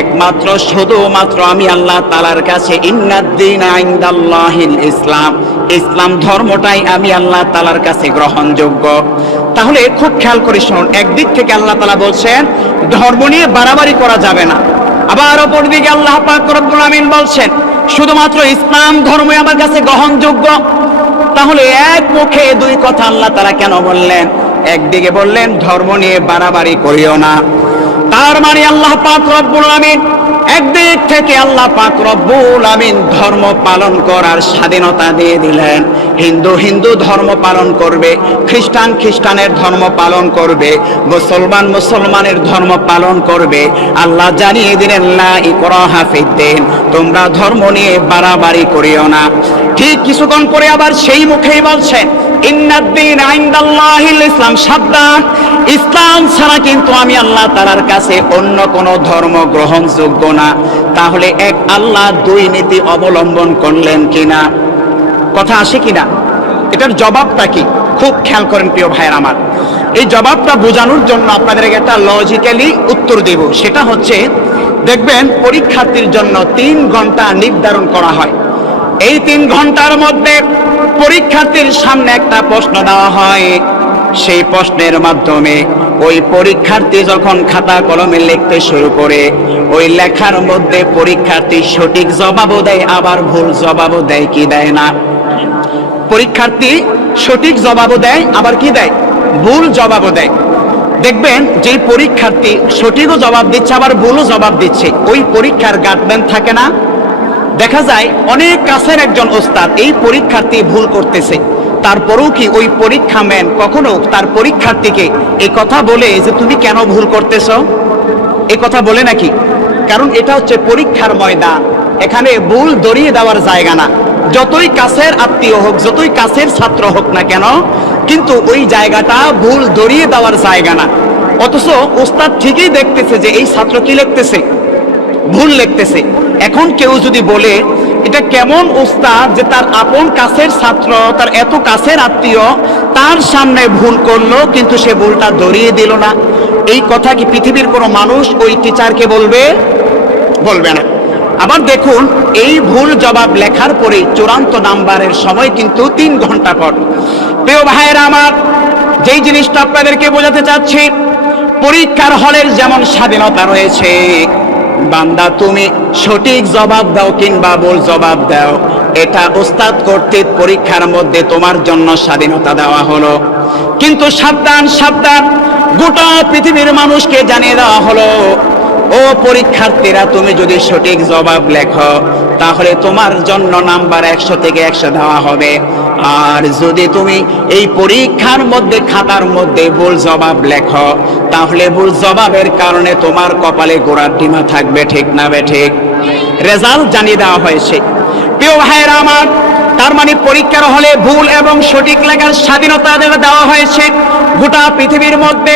একমাত্র শুধুমাত্র আমি আল্লাহ তাআলার কাছে ইন্নাদ-দীনা ইনদাল্লাহিল ইসলাম, ইসলাম ধর্মটাই আমি আল্লাহ তাআলার কাছে গ্রহণযোগ্য। তাহলে খুব খেয়াল করে শুনুন, একদিক থেকে আল্লাহ তাআলা বলছেন ধর্ম নিয়ে বাড়াবাড়ি করা যাবে না, আবার অপরদিকে আল্লাহ পাক রব্বুল আমিন বলছেন শুধুমাত্র ইসলাম ধর্মই আমার কাছে গ্রহণযোগ্য। তাহলে এক মুখে দুই কথা আল্লাহ তাআলা কেন বললেন? একদিকে বললেন ধর্ম নিয়ে বাড়াবাড়ি করিও না, তার মানে আল্লাহ পাক রব্বুল আমিন একদিক থেকে আল্লাহ পাক রব্বুল আমিন ধর্ম পালন করার স্বাধীনতা দিয়ে দিলেন। হিন্দু হিন্দু ধর্ম পালন করবে, খ্রিস্টান খ্রিস্টানের ধর্ম পালন করবে, মুসলমান মুসলমানের ধর্ম পালন করবে। আল্লাহ জানিয়ে দিলেন লা ইকরাহা ফিদ্দিন, তোমরা ধর্ম নিয়ে বাড়াবাড়ি করিও না। ঠিক কিছুক্ষণ পরে আবার সেই মুখেই বলছেন ইন্নাদ-দীনা ইনদাল্লাহিল ইসলাম, সাবধান, ইসলাম ছাড়া কিন্তু আমি আল্লাহ তাআলার কাছে অন্য কোনো ধর্ম গ্রহণযোগ্য না। তাহলে এক আল্লাহ দুই নীতি অবলম্বন করলেন কিনা? কথা আসে কিনা? এটার জবাবটা কি? খুব খেয়াল করেন প্রিয় ভাইয়ের আমার, এই জবাবটা বোঝানোর জন্য আপনাদেরকে একটা লজিক্যালি উত্তর দেব। সেটা হচ্ছে, দেখবেন পরীক্ষার্থীর জন্য 3 ঘন্টা নির্ধারণ করা হয়। এই 3 ঘন্টার মধ্যে পরীক্ষার্থীর সামনে একটা প্রশ্ন দেওয়া হয়, সেই প্রশ্নের মাধ্যমে ওই পরীক্ষার্থী যখন খাতা কলমে লিখতে শুরু করে, ওই লেখার মধ্যে পরীক্ষার্থী সঠিক জবাবও দেয়, আবার ভুল জবাবও দেয়, কি দেয় না? পরীক্ষার্থী সঠিক জবাবও দেয়, আবার কি দেয়? ভুল জবাবও দেয়। দেখবেন যে পরীক্ষার্থী সঠিকও জবাব দিচ্ছে আবার ভুলও জবাব দিচ্ছে, ওই পরীক্ষার গার্ডম্যান থাকে না? দেখা যায় অনেক কাছের একজন ওস্তাদ, এই পরীক্ষার্থী ভুল করতেছে, তারপরেও কি ওই পরীক্ষা ম্যান কখনো তার পরীক্ষার্থীকে এই কথা বলে যে তুমি কেন ভুল করতেছ, এই কথা বলে নাকি? কারণ এটা হচ্ছে পরীক্ষার ময়দান, এখানে ভুল ধরিয়ে দেওয়ার জায়গা না। যতই কাছের আত্মীয় হোক, যতই কাছের ছাত্র হোক না কেন, কিন্তু ওই জায়গাটা ভুল ধরিয়ে দেওয়ার জায়গা না। অথচ ওস্তাদ ঠিকই দেখতেছে যে এই ছাত্র কি লিখতেছে, ভুল লিখতেছে। এখন কেউ যদি বলে এটা কেমন ওস্তাদ যে তার আপন কাছের ছাত্র, তার এত কাছের আত্মীয়, তার সামনে ভুল করলো কিন্তু সে ভুলটা ধরিয়ে দিল না, এই কথা কি পৃথিবীর কোনো মানুষ ওই টিচারকে বলবে? বলবে না। আবার দেখুন, এই ভুল জবাব লেখার পরে চূড়ান্ত নাম্বারের সময় কিন্তু 3 ঘন্টা পর। প্রিয় ভাইয়েরা আমার, যেই জিনিসটা আপনাদেরকে বোঝাতে চাচ্ছি, পরীক্ষার হলের যেমন স্বাধীনতা রয়েছে, বান্দা তুমি সঠিক জবাব দাও কিংবা ভুল জবাব দাও, এটা ওস্তাদ কর্তৃক পরীক্ষার মধ্যে তোমার জন্য স্বাধীনতা দেওয়া হলো। কিন্তু সাবধান সাবধান, গোটা পৃথিবীর মানুষকে জানিয়ে দেওয়া হলো, ও পরীক্ষার্থীরা, তুমি যদি সঠিক জবাব লেখো তাহলে তোমার জন্য নাম্বার 100 থেকে 100 দেওয়া হবে। আর যদি তুমি এই পরীক্ষার মধ্যে খাতার মধ্যে ভুল জবাব লেখো তাহলে ভুল জবাবের কারণে তোমার কপালে গোড়ার ডিমা থাকবে, ঠিক না বে ঠিক? রেজাল্ট জানিয়ে দেওয়া হয়েছে। প্রিয় ভাইয়েরা আমার, তার মানে পরীক্ষার হলে ভুল এবং সঠিক লেখার স্বাধীনতা দেওয়া হয়েছে। গোটা পৃথিবীর মধ্যে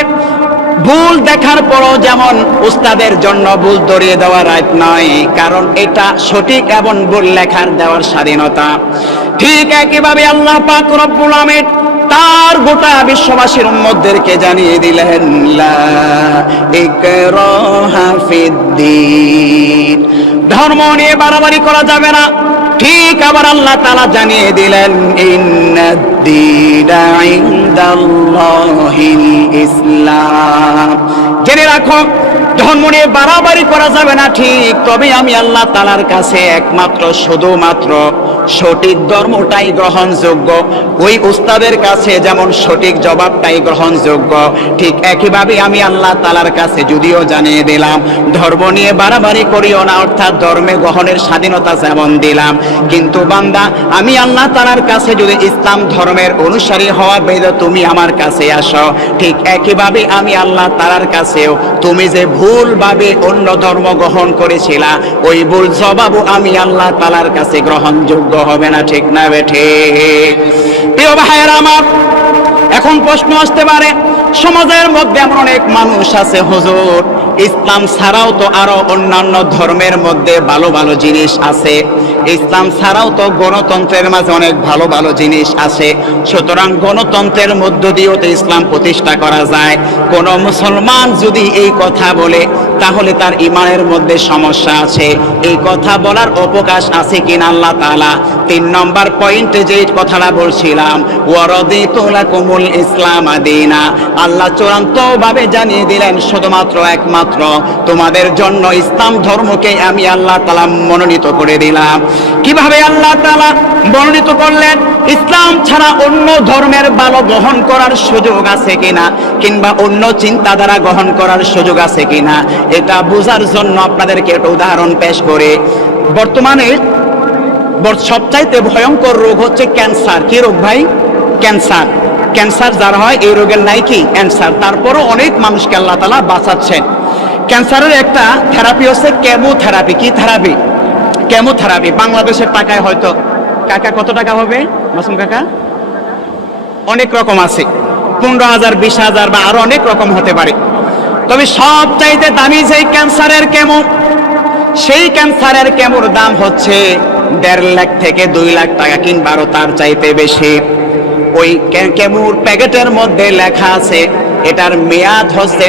ভুল দেখার পরও যেমন উস্তাদের জন্য ভুল ধরিয়ে দেওয়া রাইট নয়, কারণ এটা সঠিক এবং ভুল লেখার দেওয়ার স্বাধীনতা। ঠিক একইভাবে আল্লাহ পাক রব্বুল আমিন তার গোটা বিশ্ববাসীর উম্মতদেরকে জানিয়ে দিলেন, লা ইকরাহা ফিদ্দীন, ধর্ম নিয়ে বাড়াবাড়ি করা যাবে না। ঠিক আবার আল্লাহ তাআলা জানিয়ে দিলেন, ইন্নাদ-দীনা ইনদাল্লাহিল ইসলাম। জেনে রাখো, ধর্ম নিয়ে বাড়াবাড়ি করা যাবে না ঠিক, তবে আমি আল্লাহ তাআলার কাছে একমাত্র শুধুমাত্র সঠিক ধর্মটাই গ্রহণযোগ্য। ওই উস্তাদের কাছে যেমন সঠিক জবাবটাই গ্রহণযোগ্য, ঠিক একইভাবে আমি আল্লাহ তাআলার কাছে যদিও জানিয়ে দিলাম ধর্ম নিয়ে বাড়াবাড়ি করিও না, অর্থাৎ ধর্মে গ্রহণের স্বাধীনতা যেমন দিলাম, কিন্তু বান্দা আমি আল্লাহ তাআলার কাছে যদি ইসলাম ধর্মের অনুসারী হওয়া বেদে তুমি আমার কাছে আসো, ঠিক একইভাবে আমি আল্লাহ তাআলার কাছেও তুমি যে ভুলভাবে অন্য ধর্ম গ্রহণ করেছিলা ওই ভুল জবাবও আমি আল্লাহ তাআলার কাছে গ্রহণযোগ্য হবে না। ঠিক না বেঠে? প্রিয় ভাইয়েরা আমার, এখন প্রশ্ন আসতে পারে, সমাজের মধ্যে এমন অনেক মানুষ আছে হুজুর, ইসলাম ছাড়াও তো আরো অন্যান্য ধর্মের মধ্যে ভালো ভালো জিনিস আছে, ইসলাম ছাড়াও তো গণতন্ত্রের মাঝে অনেক ভালো ভালো জিনিস আছে, সুতরাং গণতন্ত্রের মধ্য দিয়েও তো ইসলাম প্রতিষ্ঠা করা যায়। কোন মুসলমান যদি এই কথা বলে তাহলে তার ইমানের মধ্যে সমস্যা আছে। এই কথা বলার অবকাশ আছে কিনা আল্লাহ তাআলা 3 নম্বর পয়েন্টে যে কথাটা বলছিলাম, ওয়ারাদিতু লাকুমুল ইসলাম দীনা, আল্লাহ চূড়ান্তভাবে জানিয়ে দিলেন শুধুমাত্র একমাত্র তোমাদের জন্য ইসলাম ধর্মকে আমি আল্লাহ তাআলা মনোনীত করে দিলাম। কিভাবে আল্লাহ তাআলা মনোনীত করলেন? ইসলাম ছাড়া অন্য ধর্মের ভালো গ্রহণ করার সুযোগ আছে কিনা, কিংবা অন্য চিন্তাধারা গ্রহণ করার সুযোগ আছে কিনা, এটা বোঝার জন্য আপনাদেরকে একটা উদাহরণ পেশ করে। বর্তমানে সবচাইতে ভয়ঙ্কর রোগ হচ্ছে ক্যান্সার। কি রোগ ভাই? ক্যান্সার। ক্যান্সার যার হয় এই রোগের নাই কি ক্যান্সার। তারপরও অনেক মানুষকে আল্লাহ তাআলা বাঁচাচ্ছেন। ক্যান্সারের একটা থেরাপি হচ্ছে কেমোথেরাপি। কি থেরাপি? কেমোথেরাপি। বাংলাদেশের টাকায় হয়তো কাকা কত টাকা হবে মাসুম কাকা? অনেক রকম আছে, 15,000 20,000 বা আরো অনেক রকম হতে পারে। তবে সবচাইতে দামি যেই ক্যান্সারের কেমো, সেই ক্যান্সারের কেমোর দাম হচ্ছে 1.5 লাখ থেকে 2 লাখ টাকা, কিংবা আরো তার চাইতে বেশি। ওই কেমোর প্যাকেটের মধ্যে লেখা আছে এটার মেয়াদ হচ্ছে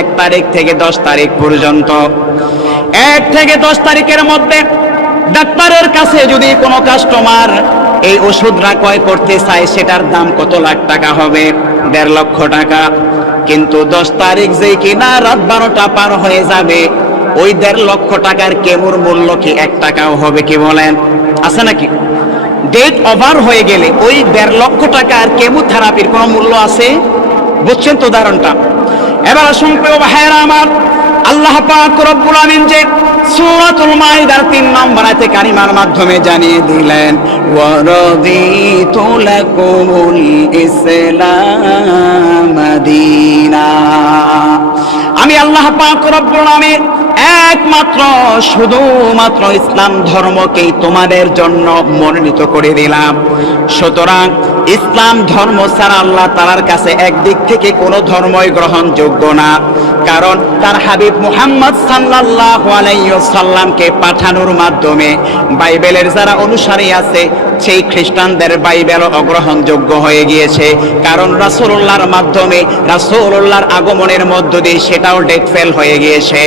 1 তারিখ থেকে 10 তারিখ পর্যন্ত। 1 থেকে 10 তারিখের মধ্যে ডাক্তারের কাছে যদি কোনো কাস্টমার এই ওষুধটা ক্রয় করতে চায়, সেটার দাম কত লাখ টাকা হবে? 1.5 লক্ষ টাকা। কিন্তু 10 তারিখ যেই কিনা রাত 12টা পার হয়ে যাবে, ওই 1.5 লক্ষ টাকার কেমোর মূল্য কি 1 টাকাও হবে? কি বলেন? আছে নাকি? ডেট ওভার হয়ে গেলে ওই 1.5 লক্ষ টাকার কেমোথেরাপির কোনো মূল্য আছে? বুঝছেন তো উদাহরণটা? এবার আসুন প্রিয় ভাইয়েরা আমার, আল্লাহ পাক রব্বুল আমিন যে সূরাতুল মাইদার 3 নম্বর আয়াতে কারিমার মাধ্যমে জানিয়ে দিলেন, ওয়ারাদিতু লাকুমুল ইসলাম দীনা, আমি আল্লাহ পাক রব্বুল আমিন একমাত্র শুধুমাত্র ইসলাম ধর্মকেই তোমাদের জন্য মনোনীত করে দিলাম। সুতরাং ইসলাম ধর্ম ছাড়া আল্লাহ তাআলার কাছে একদিক থেকে কোনো ধর্মই গ্রহণযোগ্য না, কারণ তার হাবিব মুহাম্মদ সাল্লাল্লাহু আলাইহি ওয়াসাল্লামকে পাঠানোর মাধ্যমে বাইবেলের যারা অনুসারী আছে সেই খ্রিস্টানদের বাইবেল অগ্রহণযোগ্য হয়ে গিয়েছে, কারণ রাসূলুল্লাহর মাধ্যমে রাসূলুল্লাহর আগমনের মধ্য দিয়ে সেটাও ডেট ফেল হয়ে গিয়েছে।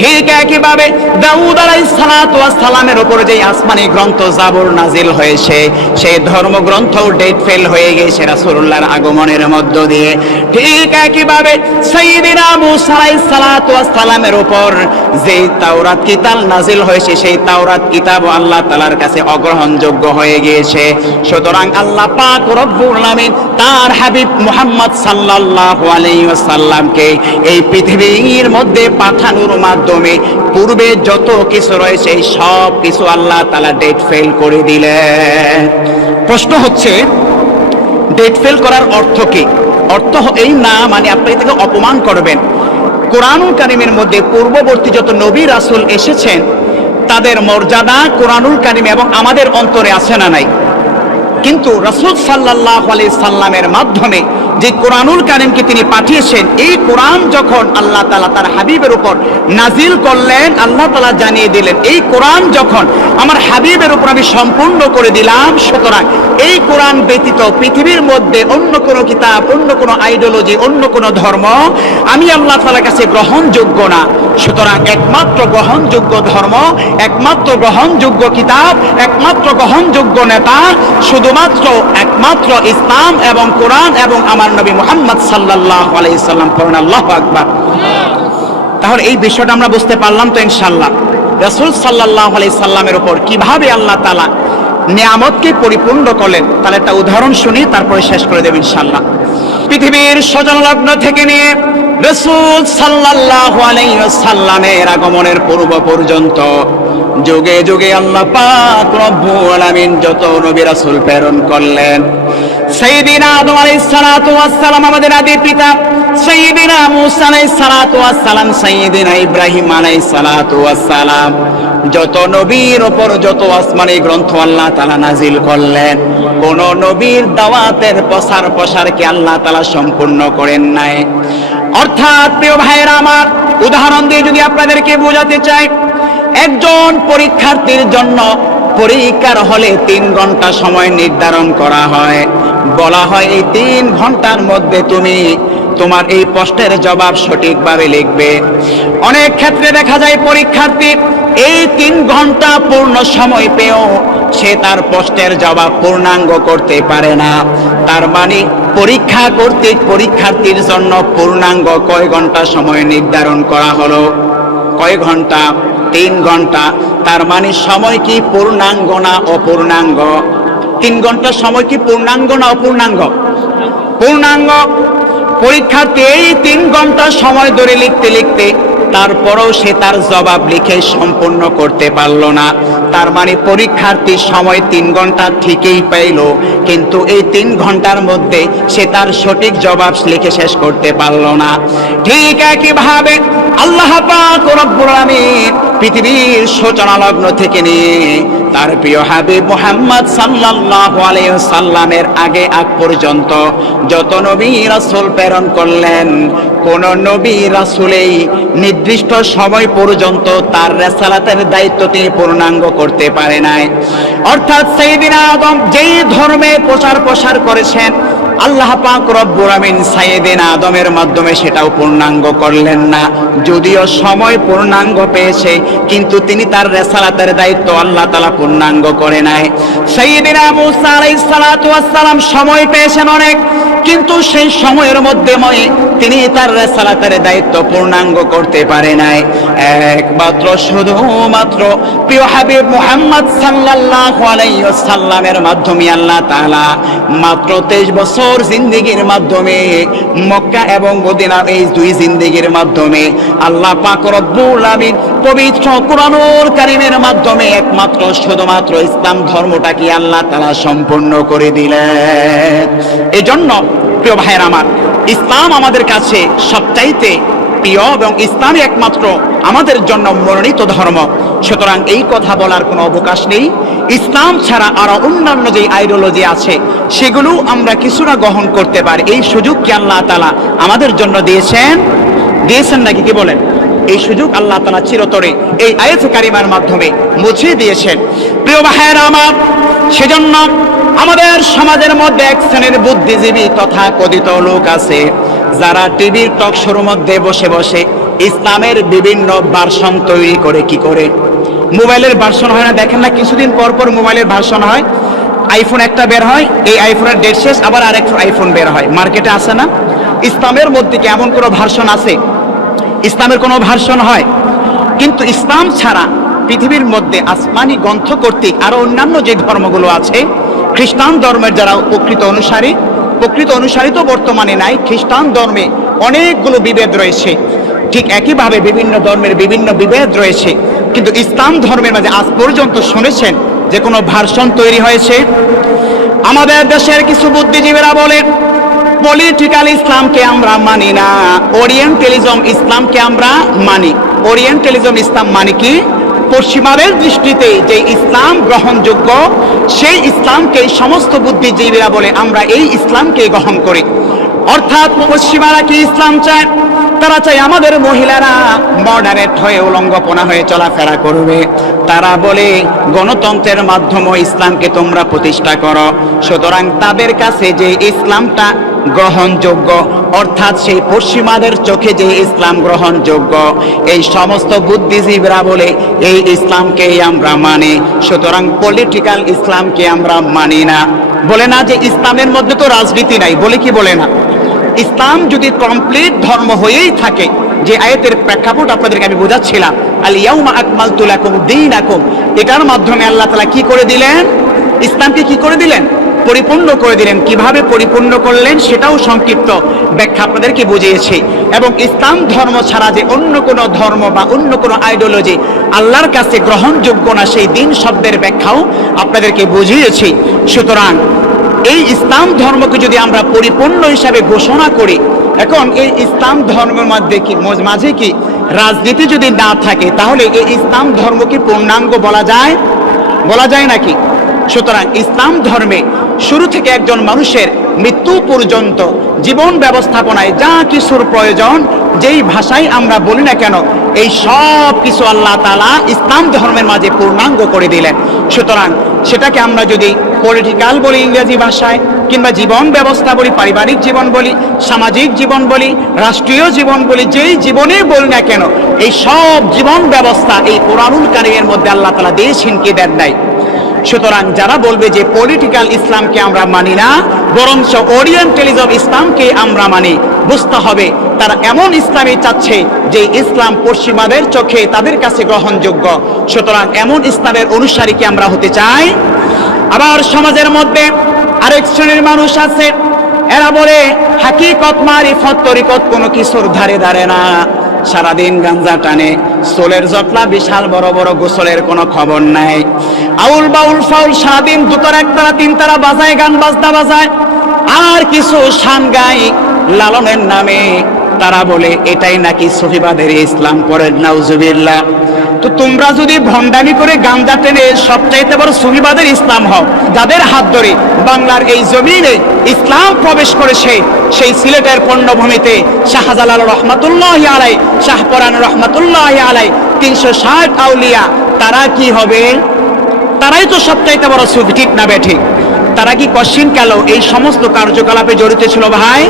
ঠিক একইভাবে দাউদ আলাইহিস সালাতু ওয়াস সালামের উপরে যে আসমানি গ্রন্থ জাবুর নাজিল হয়েছে, সেই ধর্মগ্রন্থও ডেট ফেল হয়ে গিয়েছে রাসূলুল্লাহর আগমনের মধ্য দিয়ে। ঠিক একইভাবে সাইয়্যিদিনা মূসা আলাইহিস সালাতু ওয়াস সালামের উপর যে তাওরাত কিতাব নাজিল হয়েছে, সেই তাওরাত কিতাব আল্লাহ তাআলার কাছে অগ্রহণযোগ্য হয়ে গিয়েছে। সুতরাং আল্লাহ পাক রব্বুল আমিন তার হাবিব মুহাম্মদ সাল্লাল্লাহু আলাইহি ওয়াসাল্লামকে এই পৃথিবীর মধ্যে পাঠানোর মাধ্যমে পূর্বে যত কিছু রয়েছে সব কিছু আল্লাহ তাআলা ডেট ফেল করে দিলেন। প্রশ্ন হচ্ছে, ডেট ফেল করার অর্থ কি? অর্থ এই না মানে আপনি তাকে অপমান করবেন। কোরআনুল কারীমের মধ্যে পূর্ববর্তী যত নবী রাসূল এসেছেন তাদের মর্যাদা কোরআনুল কারীম এবং আমাদের অন্তরে আছে না নাই? কিন্তু রাসূল সাল্লাল্লাহু আলাইহি সাল্লামের মাধ্যমে যে কোরআনুল কারীমকে তিনি পাঠিয়েছেন, এই কোরআন যখন আল্লাহ তাআলা তার হাবিবের উপর নাজিল করলেন, আল্লাহ তাআলা জানিয়ে দিলেন এই কোরআন যখন আমার হাবিবের উপর আমি সম্পূর্ণ করে দিলাম, সুতরাং এই কোরআন ব্যতীত পৃথিবীর মধ্যে অন্য কোনো কিতাব, অন্য কোনো আইডিওলজি, অন্য কোনো ধর্ম আমি আল্লাহ তাআলার কাছে গ্রহণযোগ্য না। সুতরাং একমাত্র গ্রহণযোগ্য ধর্ম, একমাত্র গ্রহণযোগ্য কিতাব, একমাত্র গ্রহণযোগ্য নেতা শুধুমাত্র একমাত্র ইসলাম এবং কোরআন এবং আমার নবী মুহাম্মদ সাল্লাল্লাহু আলাইহি সাল্লাম। পড়ুন আল্লাহু আকবার। তাহলে এই বিষয়টা আমরা বুঝতে পারলাম তো ইনশাআল্লাহ, রাসূল সাল্লাল্লাহু আলাইহি সাল্লামের উপর কিভাবে আল্লাহ তাআলা নিয়ামতকে পরিপূর্ণ করলেন। তাহলে একটা উদাহরণ শুনি, তারপরে শেষ করে দেব ইনশাআল্লাহ। পৃথিবীর সজলগ্ন থেকে নিয়ে রাসূল সাল্লাল্লাহু আলাইহি ওয়াসাল্লামের আগমনের পূর্ব পর্যন্ত যুগে যুগে আল্লাহ পাক রব্বুল আলামিন যত নবী রাসূল প্রেরণ করলেন, সাইয়্যিদিনা আদম আলাইহিস সালাতু ওয়াস সালাম আমাদের আদি পিতা, সাইয়্যিদিনা মূসা আলাইহিস সালাতু ওয়াস সালাম, সাইয়্যিদিনা ইব্রাহিম আলাইহিস সালাতু ওয়াস সালাম, যত নবীর উপর যত আসমানি গ্রন্থ আল্লাহ তাআলা নাজিল করলেন, কোন নবীর দাওয়াতের প্রসারকে আল্লাহ তাআলা সম্পূর্ণ করেন নাই। অর্থাৎ প্রিয় ভাইয়েরা আমার, উদাহরণ দিয়ে যদি আপনাদেরকে বোঝাতে চাই, একজন পরীক্ষার্থীর জন্য পরীক্ষার হলে 3 ঘন্টা সময় নির্ধারণ করা হয়। বলা হয় এই 3 ঘন্টার মধ্যে তুমি তোমার এই প্রশ্নের জবাব সঠিকভাবে লিখবে। অনেক ক্ষেত্রে দেখা যায় পরীক্ষার্থী এই 3 ঘন্টা পূর্ণ সময় পেয়েও সে তার প্রশ্নের জবাব পূর্ণাঙ্গ করতে পারে না। তার মানে পরীক্ষা কর্তৃক পরীক্ষার্থীর জন্য পূর্ণাঙ্গ কয় ঘন্টা সময় নির্ধারণ করা হলো? কয় ঘন্টা? 3 ঘন্টা। তার মানে সময় কি পূর্ণাঙ্গ না অপূর্ণাঙ্গ? 3 ঘন্টা সময় কি পূর্ণাঙ্গ না অপূর্ণাঙ্গ? পূর্ণাঙ্গ। পরীক্ষার্থী এই 3 ঘন্টা সময় ধরে লিখতে লিখতে তারপরেও সে তার জবাব লিখে সম্পূর্ণ করতে পারল না। তার মানে পরীক্ষার্থীর সময় 3 ঘন্টা ঠিকই পাইল, কিন্তু এই 3 ঘন্টার মধ্যে সে তার সঠিক জবাব লিখে শেষ করতে পারল না। ঠিক একইভাবে আল্লাহ পাক রব্বুল আলামিন পৃথিবীর সূচনা লগ্ন থেকে নিয়ে তার প্রিয় হাবিব মুহাম্মদ সাল্লাল্লাহু আলাইহি সাল্লামের আগ পর্যন্ত যত নবী রাসূল প্রেরণ করলেন, কোন নবী রাসূলেই নির্দিষ্ট সময় পর্যন্ত তার রিসালাতের দায়িত্ব তিনি পূর্ণাঙ্গ করতে পারে নাই। অর্থাৎ সাইয়্যিদিনা আদম যেই ধর্মে প্রসার করেছেন, আল্লাহ পাক রব্বুল আমিন সাইয়্যিদিনা আদমের মাধ্যমে সেটাও পূর্ণাঙ্গ করলেন না। যদিও সময় পূর্ণাঙ্গ পেয়েছে, কিন্তু তিনি তার রিসালাতের দায়িত্ব আল্লাহ তাআলা পূর্ণাঙ্গ করে নাই। সাইয়্যিদিনা মূসা আলাইহিস সালাতু ওয়াস সালাম সময় পেয়েছেন অনেক, কিন্তু সেই সময়ের মধ্যে তিনি তার রিসালাতের দায়িত্ব পূর্ণাঙ্গ করতে পারে নাই। একমাত্র শুধুমাত্র প্রিয় হাবিব মুহাম্মদ সাল্লাল্লাহু আলাইহি ওয়াসাল্লামের মাধ্যমে আল্লাহ তাআলা মাত্র 23 বছর জিন্দেগির মাধ্যমে মক্কা এবং মদিনার এই 2 জিন্দেগির মাধ্যমে আল্লাহ পাক রব্বুল আমিন পবিত্র কোরআনুল কারীমের মাধ্যমে একমাত্র শুধুমাত্র ইসলাম ধর্মটাকে আল্লাহ তাআলা সম্পূর্ণ করে দিলেন। এজন্য প্রিয় ভাইয়েরা আমার, ইসলাম আমাদের কাছে সবচাইতে প্রিয় এবং ইসলামই একমাত্র আমাদের জন্য মনোনীত ধর্ম। সুতরাং এই কথা বলার কোনো অবকাশ নেই। ইসলাম ছাড়া আরো অন্যান্য যে আইডিওলজি আছে সেগুলো আমরা কিছুটা গ্রহণ করতে পারি। এই সুযোগ কি আল্লাহ তাআলা আমাদের জন্য দিয়েছেন নাকি? কি বলেন? এই সুযোগ আল্লাহ তাআলা চিরতরে এই আয়াত কারিমার মাধ্যমে মুছে দিয়েছেন। প্রিয় ভাইয়েরা আমার, সেজন্য আমাদের সমাজের মধ্যে এক শ্রেণীর বুদ্ধিজীবী তথা কথিত লোক আছে, যারা টিভির টক শোর মধ্যে বসে বসে ইসলামের বিভিন্ন ভার্সন তৈরি করে। কি করে? মোবাইলের ভার্সন হয় না, দেখেন না কিছুদিন পর পর মোবাইলের ভার্সন হয়। আইফোন একটা বের হয়, এই আইফোনের ডেট শেষ, আবার আরেক আইফোন বের হয়, মার্কেটে আসে না? ইসলামের মধ্যে কি এমন কোনো ভার্সন আছে? ইসলামের কোনো ভার্সন হয়? কিন্তু ইসলাম ছাড়া পৃথিবীর মধ্যে আসমানি গ্রন্থ কর্তৃক আরো অন্যান্য যে ধর্মগুলো আছে, খ্রিস্টান ধর্মের যারা প্রকৃত অনুসারী তো বর্তমানে নাই, খ্রিস্টান ধর্মে অনেকগুলো বিভেদ রয়েছে। ঠিক একইভাবে বিভিন্ন ধর্মের বিভিন্ন বিভেদ রয়েছে, কিন্তু ইসলাম ধর্মের মাঝে আজ পর্যন্ত শুনেছেন যে কোনো ভার্সন তৈরি হয়েছে? আমাদের দেশের কিছু বুদ্ধিজীবীরা বলে পলিটিক্যাল ইসলামকে আমরা মানি না, ওরিয়েন্টালিজম ইসলামকে আমরা মানি। ওরিয়েন্টালিজম ইসলাম মানে কি? পশ্চিমাদের দৃষ্টিতে যে ইসলাম গ্রহণযোগ্য, সেই ইসলামকে সমস্ত বুদ্ধিজীবীরা বলে আমরা এই ইসলামকে গ্রহণ করি। অর্থাৎ পশ্চিমারা কি ইসলাম চায়? তারা চায় আমাদের মহিলারা মডারেট হয়ে উলঙ্গপনা হয়ে চলাফেরা করবে। তারা বলে গণতন্ত্রের মাধ্যমে ইসলামকে তোমরা প্রতিষ্ঠা করো। সুতরাং তাদের কাছে যে ইসলামটা গ্রহণযোগ্য, অর্থাৎ সেই পশ্চিমাদের চোখে যে ইসলাম গ্রহণযোগ্য, এই সমস্ত বুদ্ধিজীবীরা বলে এই ইসলামকেই আমরা মানি। সুতরাং পলিটিক্যাল ইসলামকে আমরা মানি না। বলে না যে ইসলামের মধ্যে তো রাজনীতি নাই, বলে কি বলে না? ইসলাম যদি কমপ্লিট ধর্ম হয়েই থাকে, যে আয়াতের প্রেক্ষাপট আপনাদেরকে আমি বোঝাচ্ছিলাম, আল ইয়াউমা আকমালতু লাকুম দীনাকুম, এটার মাধ্যমে আল্লাহ তাআলা কি করে দিলেন? ইসলামকে কি করে দিলেন? পরিপূর্ণ করে দিলেন। কিভাবে পরিপূর্ণ করলেন সেটাও সংক্ষিপ্ত ব্যাখ্যা আপনাদেরকে বুঝিয়েছি। এবং ইসলাম ধর্ম ছাড়া যে অন্য কোনো ধর্ম বা অন্য কোনো আইডিওলজি আল্লাহর কাছে গ্রহণযোগ্য না, সেই দিন শব্দের ব্যাখ্যাও আপনাদেরকে বুঝিয়েছি। সুতরাং এই ইসলাম ধর্মকে যদি আমরা পরিপূর্ণ হিসাবে ঘোষণা করি, এখন এই ইসলাম ধর্মের মধ্যে কি মাঝে কি রাজনীতি যদি না থাকে, তাহলে এই ইসলাম ধর্ম কি পূর্ণাঙ্গ বলা যায়? বলা যায় নাকি? সুতরাং ইসলাম ধর্মে শুরু থেকে একজন মানুষের মৃত্যু পর্যন্ত জীবন ব্যবস্থাপনায় যা কিছুর প্রয়োজন, যেই ভাষায় আমরা বলি না কেন, এই সব কিছু আল্লাহ তাআলা ইসলাম ধর্মের মাঝে পূর্ণাঙ্গ করে দিলেন। সুতরাং সেটাকে আমরা যদি পলিটিক্যাল বলি ইংরেজি ভাষায়, কিংবা জীবন ব্যবস্থা বলি, পারিবারিক জীবন বলি, সামাজিক জীবন বলি, রাষ্ট্রীয় জীবন বলি, যেই জীবনে বলি না কেন, এই সব জীবন ব্যবস্থা এই কোরআনুল কারীমের মধ্যে আল্লাহ তাআলা দেশহীনকে দেন নাই। সুতরাং যারা বলবে যে পলিটিক্যাল ইসলামকে আমরা মানি না, বরঞ্চ ওরিয়েন্টালিজম ইসলামকে আমরা মানি, বুঝতে হবে তারা এমন ইসলামই চাচ্ছে যে ইসলাম পশ্চিমাদের চোখে তাদের কাছে গ্রহণযোগ্য। সুতরাং এমন ইসলামের অনুসারী কি আমরা হতে চাই? আবার সমাজের মধ্যে আরেক শ্রেণীর মানুষ আছে, এরা বলে হাকিকত মারিফত তরিকত কোনো কিছুর ধারে ধারে না, সারাদিন গাঞ্জা টানে, সোলের জটলা, বিশাল বড় বড় গোসলের কোনো খবর নাই, আউল বাউল ফাউল সারাদিন দুতারা একতারা তিনতারা বাজায়, গান বাজনা বাজায়, আর কিছু শান গায় লালনের নামে। তারা বলে এটাই নাকি সুফিবাদের ইসলাম। করে নাউজুবিল্লাহ। তো তোমরা যদি ভণ্ডামি করে গাঞ্জা টেনে সবচাইতে বড় সুফিবাদের ইসলাম হও, যাদের হাত ধরে বাংলার এই জমিনে ইসলাম প্রবেশ করেছে, সেই সিলেটের পণ্যভূমিতে শাহজালাল রহমাতুল্লাহি আলাই, শাহপরান রহমাতুল্লাহি আলাই, 360 আউলিয়া, তারা কি হবে? তারাই তো সবচাইতে বড় সুফি, ঠিক না বেঠিক? তারা কি কশিন কালো এই সমস্ত কার্যকলাপে জড়িত ছিল ভাই?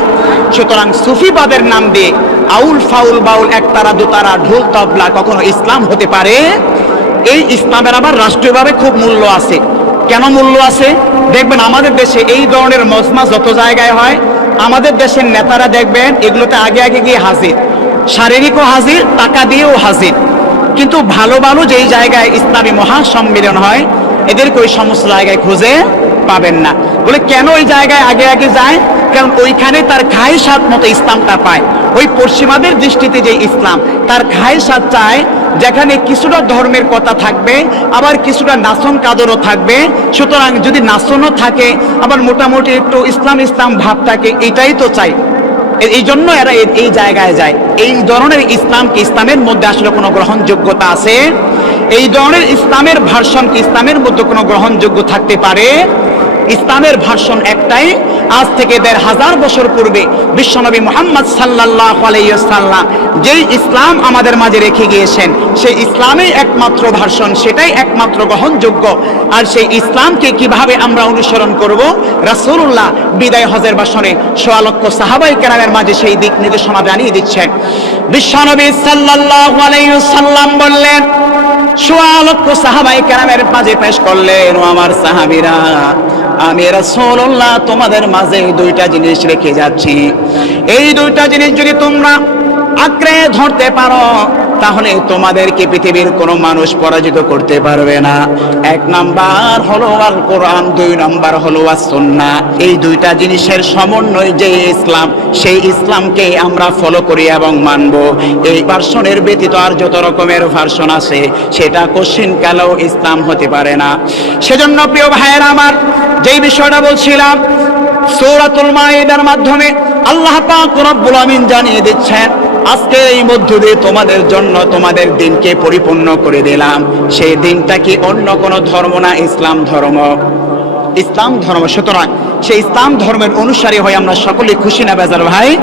সুতরাং সুফিবাদের নাম দিয়ে আউল ফাউল বাউল একতারা দুতারা ঢোল তবলা কখনো ইসলাম হতে পারে? এই ইসলামের আবার রাষ্ট্রীয়ভাবে খুব মূল্য আছে। কেন মূল্য আছে? দেখবেন আমাদের দেশে এই ধরনের মজমা যত জায়গায় হয়, আমাদের দেশের নেতারা দেখবেন এগুলোতে আগে আগে গিয়ে হাজির, শারীরিকও হাজির, টাকা দিয়েও হাজির। কিন্তু ভালো ভালো যেই জায়গায় ইসলামী মহাসম্মেলন হয়, এদেরকে ওই সমস্ত জায়গায় খুঁজে পাবেন না। বলে কেন ওই জায়গায় আগে আগে যায়? কারণ ওইখানে তার খায়সাত মতো ইসলামটা পায়। ওই পশ্চিমাদের দৃষ্টিতে যে ইসলাম, তার খায়সাত চায় যেখানে কিছুটা ধর্মের কথা থাকবে, আবার কিছুটা নাচন কাদরও থাকবে। সুতরাং যদি নাচনও থাকে, আবার মোটামুটি একটু ইসলাম ইসলাম ভাব থাকে, এটাই তো চাই। এই জন্য এরা এই জায়গায় যায়। এই ধরনের ইসলামকে, ইসলামের মধ্যে আসলে কোনো গ্রহণযোগ্যতা আছে? এই ধরনের ইসলামের ভার্সন কি ইসলামের মধ্যে কোনো গ্রহণযোগ্য থাকতে পারে? ইসলামের ভার্সন একটাই। আজ থেকে ১৫০০ বছর পূর্বে বিশ্বনবী মুহাম্মদ সাল্লাল্লাহু আলাইহি ওয়াসাল্লাম যেই ইসলাম আমাদের মাঝে রেখে গিয়েছেন, সেই ইসলামই একমাত্র ভার্সন, সেটাই একমাত্র গ্রহণযোগ্য। আর সেই ইসলামকে কিভাবে আমরা অনুসরণ করব? রাসূলুল্লাহ বিদায় হজের ভাষণে ১৬ লক্ষ সাহাবায়ে কেরামের মাঝে সেই দিক নির্দেশনা জানিয়ে দিচ্ছেন। বিশ্বনবী সাল্লাল্লাহু আলাইহি ওয়াসাল্লাম বললেন, ১৬ লক্ষ সাহাবায়ে কেরামের মাঝে পেশ করলেন, ও আমার সাহাবীরা, আমি রাসূলুল্লাহ তোমাদের মাঝে দুইটা জিনিস রেখে যাচ্ছি। এই দুইটা জিনিস যদি তোমরা আঁকড়ে ধরতে পারো, তাহলে তোমাদেরকে পৃথিবীর কোনো মানুষ পরাজিত করতে পারবে না। ১ নাম্বার হলো আল কোরআন, ২ নাম্বার হলো আস সুন্নাহ। এই দুইটা জিনিসের সমন্বয় যে ইসলাম, সেই ইসলামকে আমরা ফলো করি এবং মানব। এই ভার্সনের ব্যতীত আর যত রকমের ভার্সন আছে, সেটা কোশ্চিন কালেও ইসলাম হতে পারে না। সেজন্য প্রিয় ভাইয়েরা আমার, যেই বিষয়টা বলছিলাম, সূরাতুল মাইদার মাধ্যমে আল্লাহ পাক রব্বুল আমিন জানিয়ে দিচ্ছেন, আজকে এই মধ্য দিয়ে তোমাদের জন্য তোমাদের দিনকে পরিপূর্ণ করে দিলাম। সেই দিনটা কি অন্য কোনো ধর্ম না, ইসলাম ধর্ম। ইসলাম ধর্ম। সুতরাং সেই ইসলাম ধর্মের অনুসারী হয়ে আমরা সকলে খুশি না বেজার ভাই?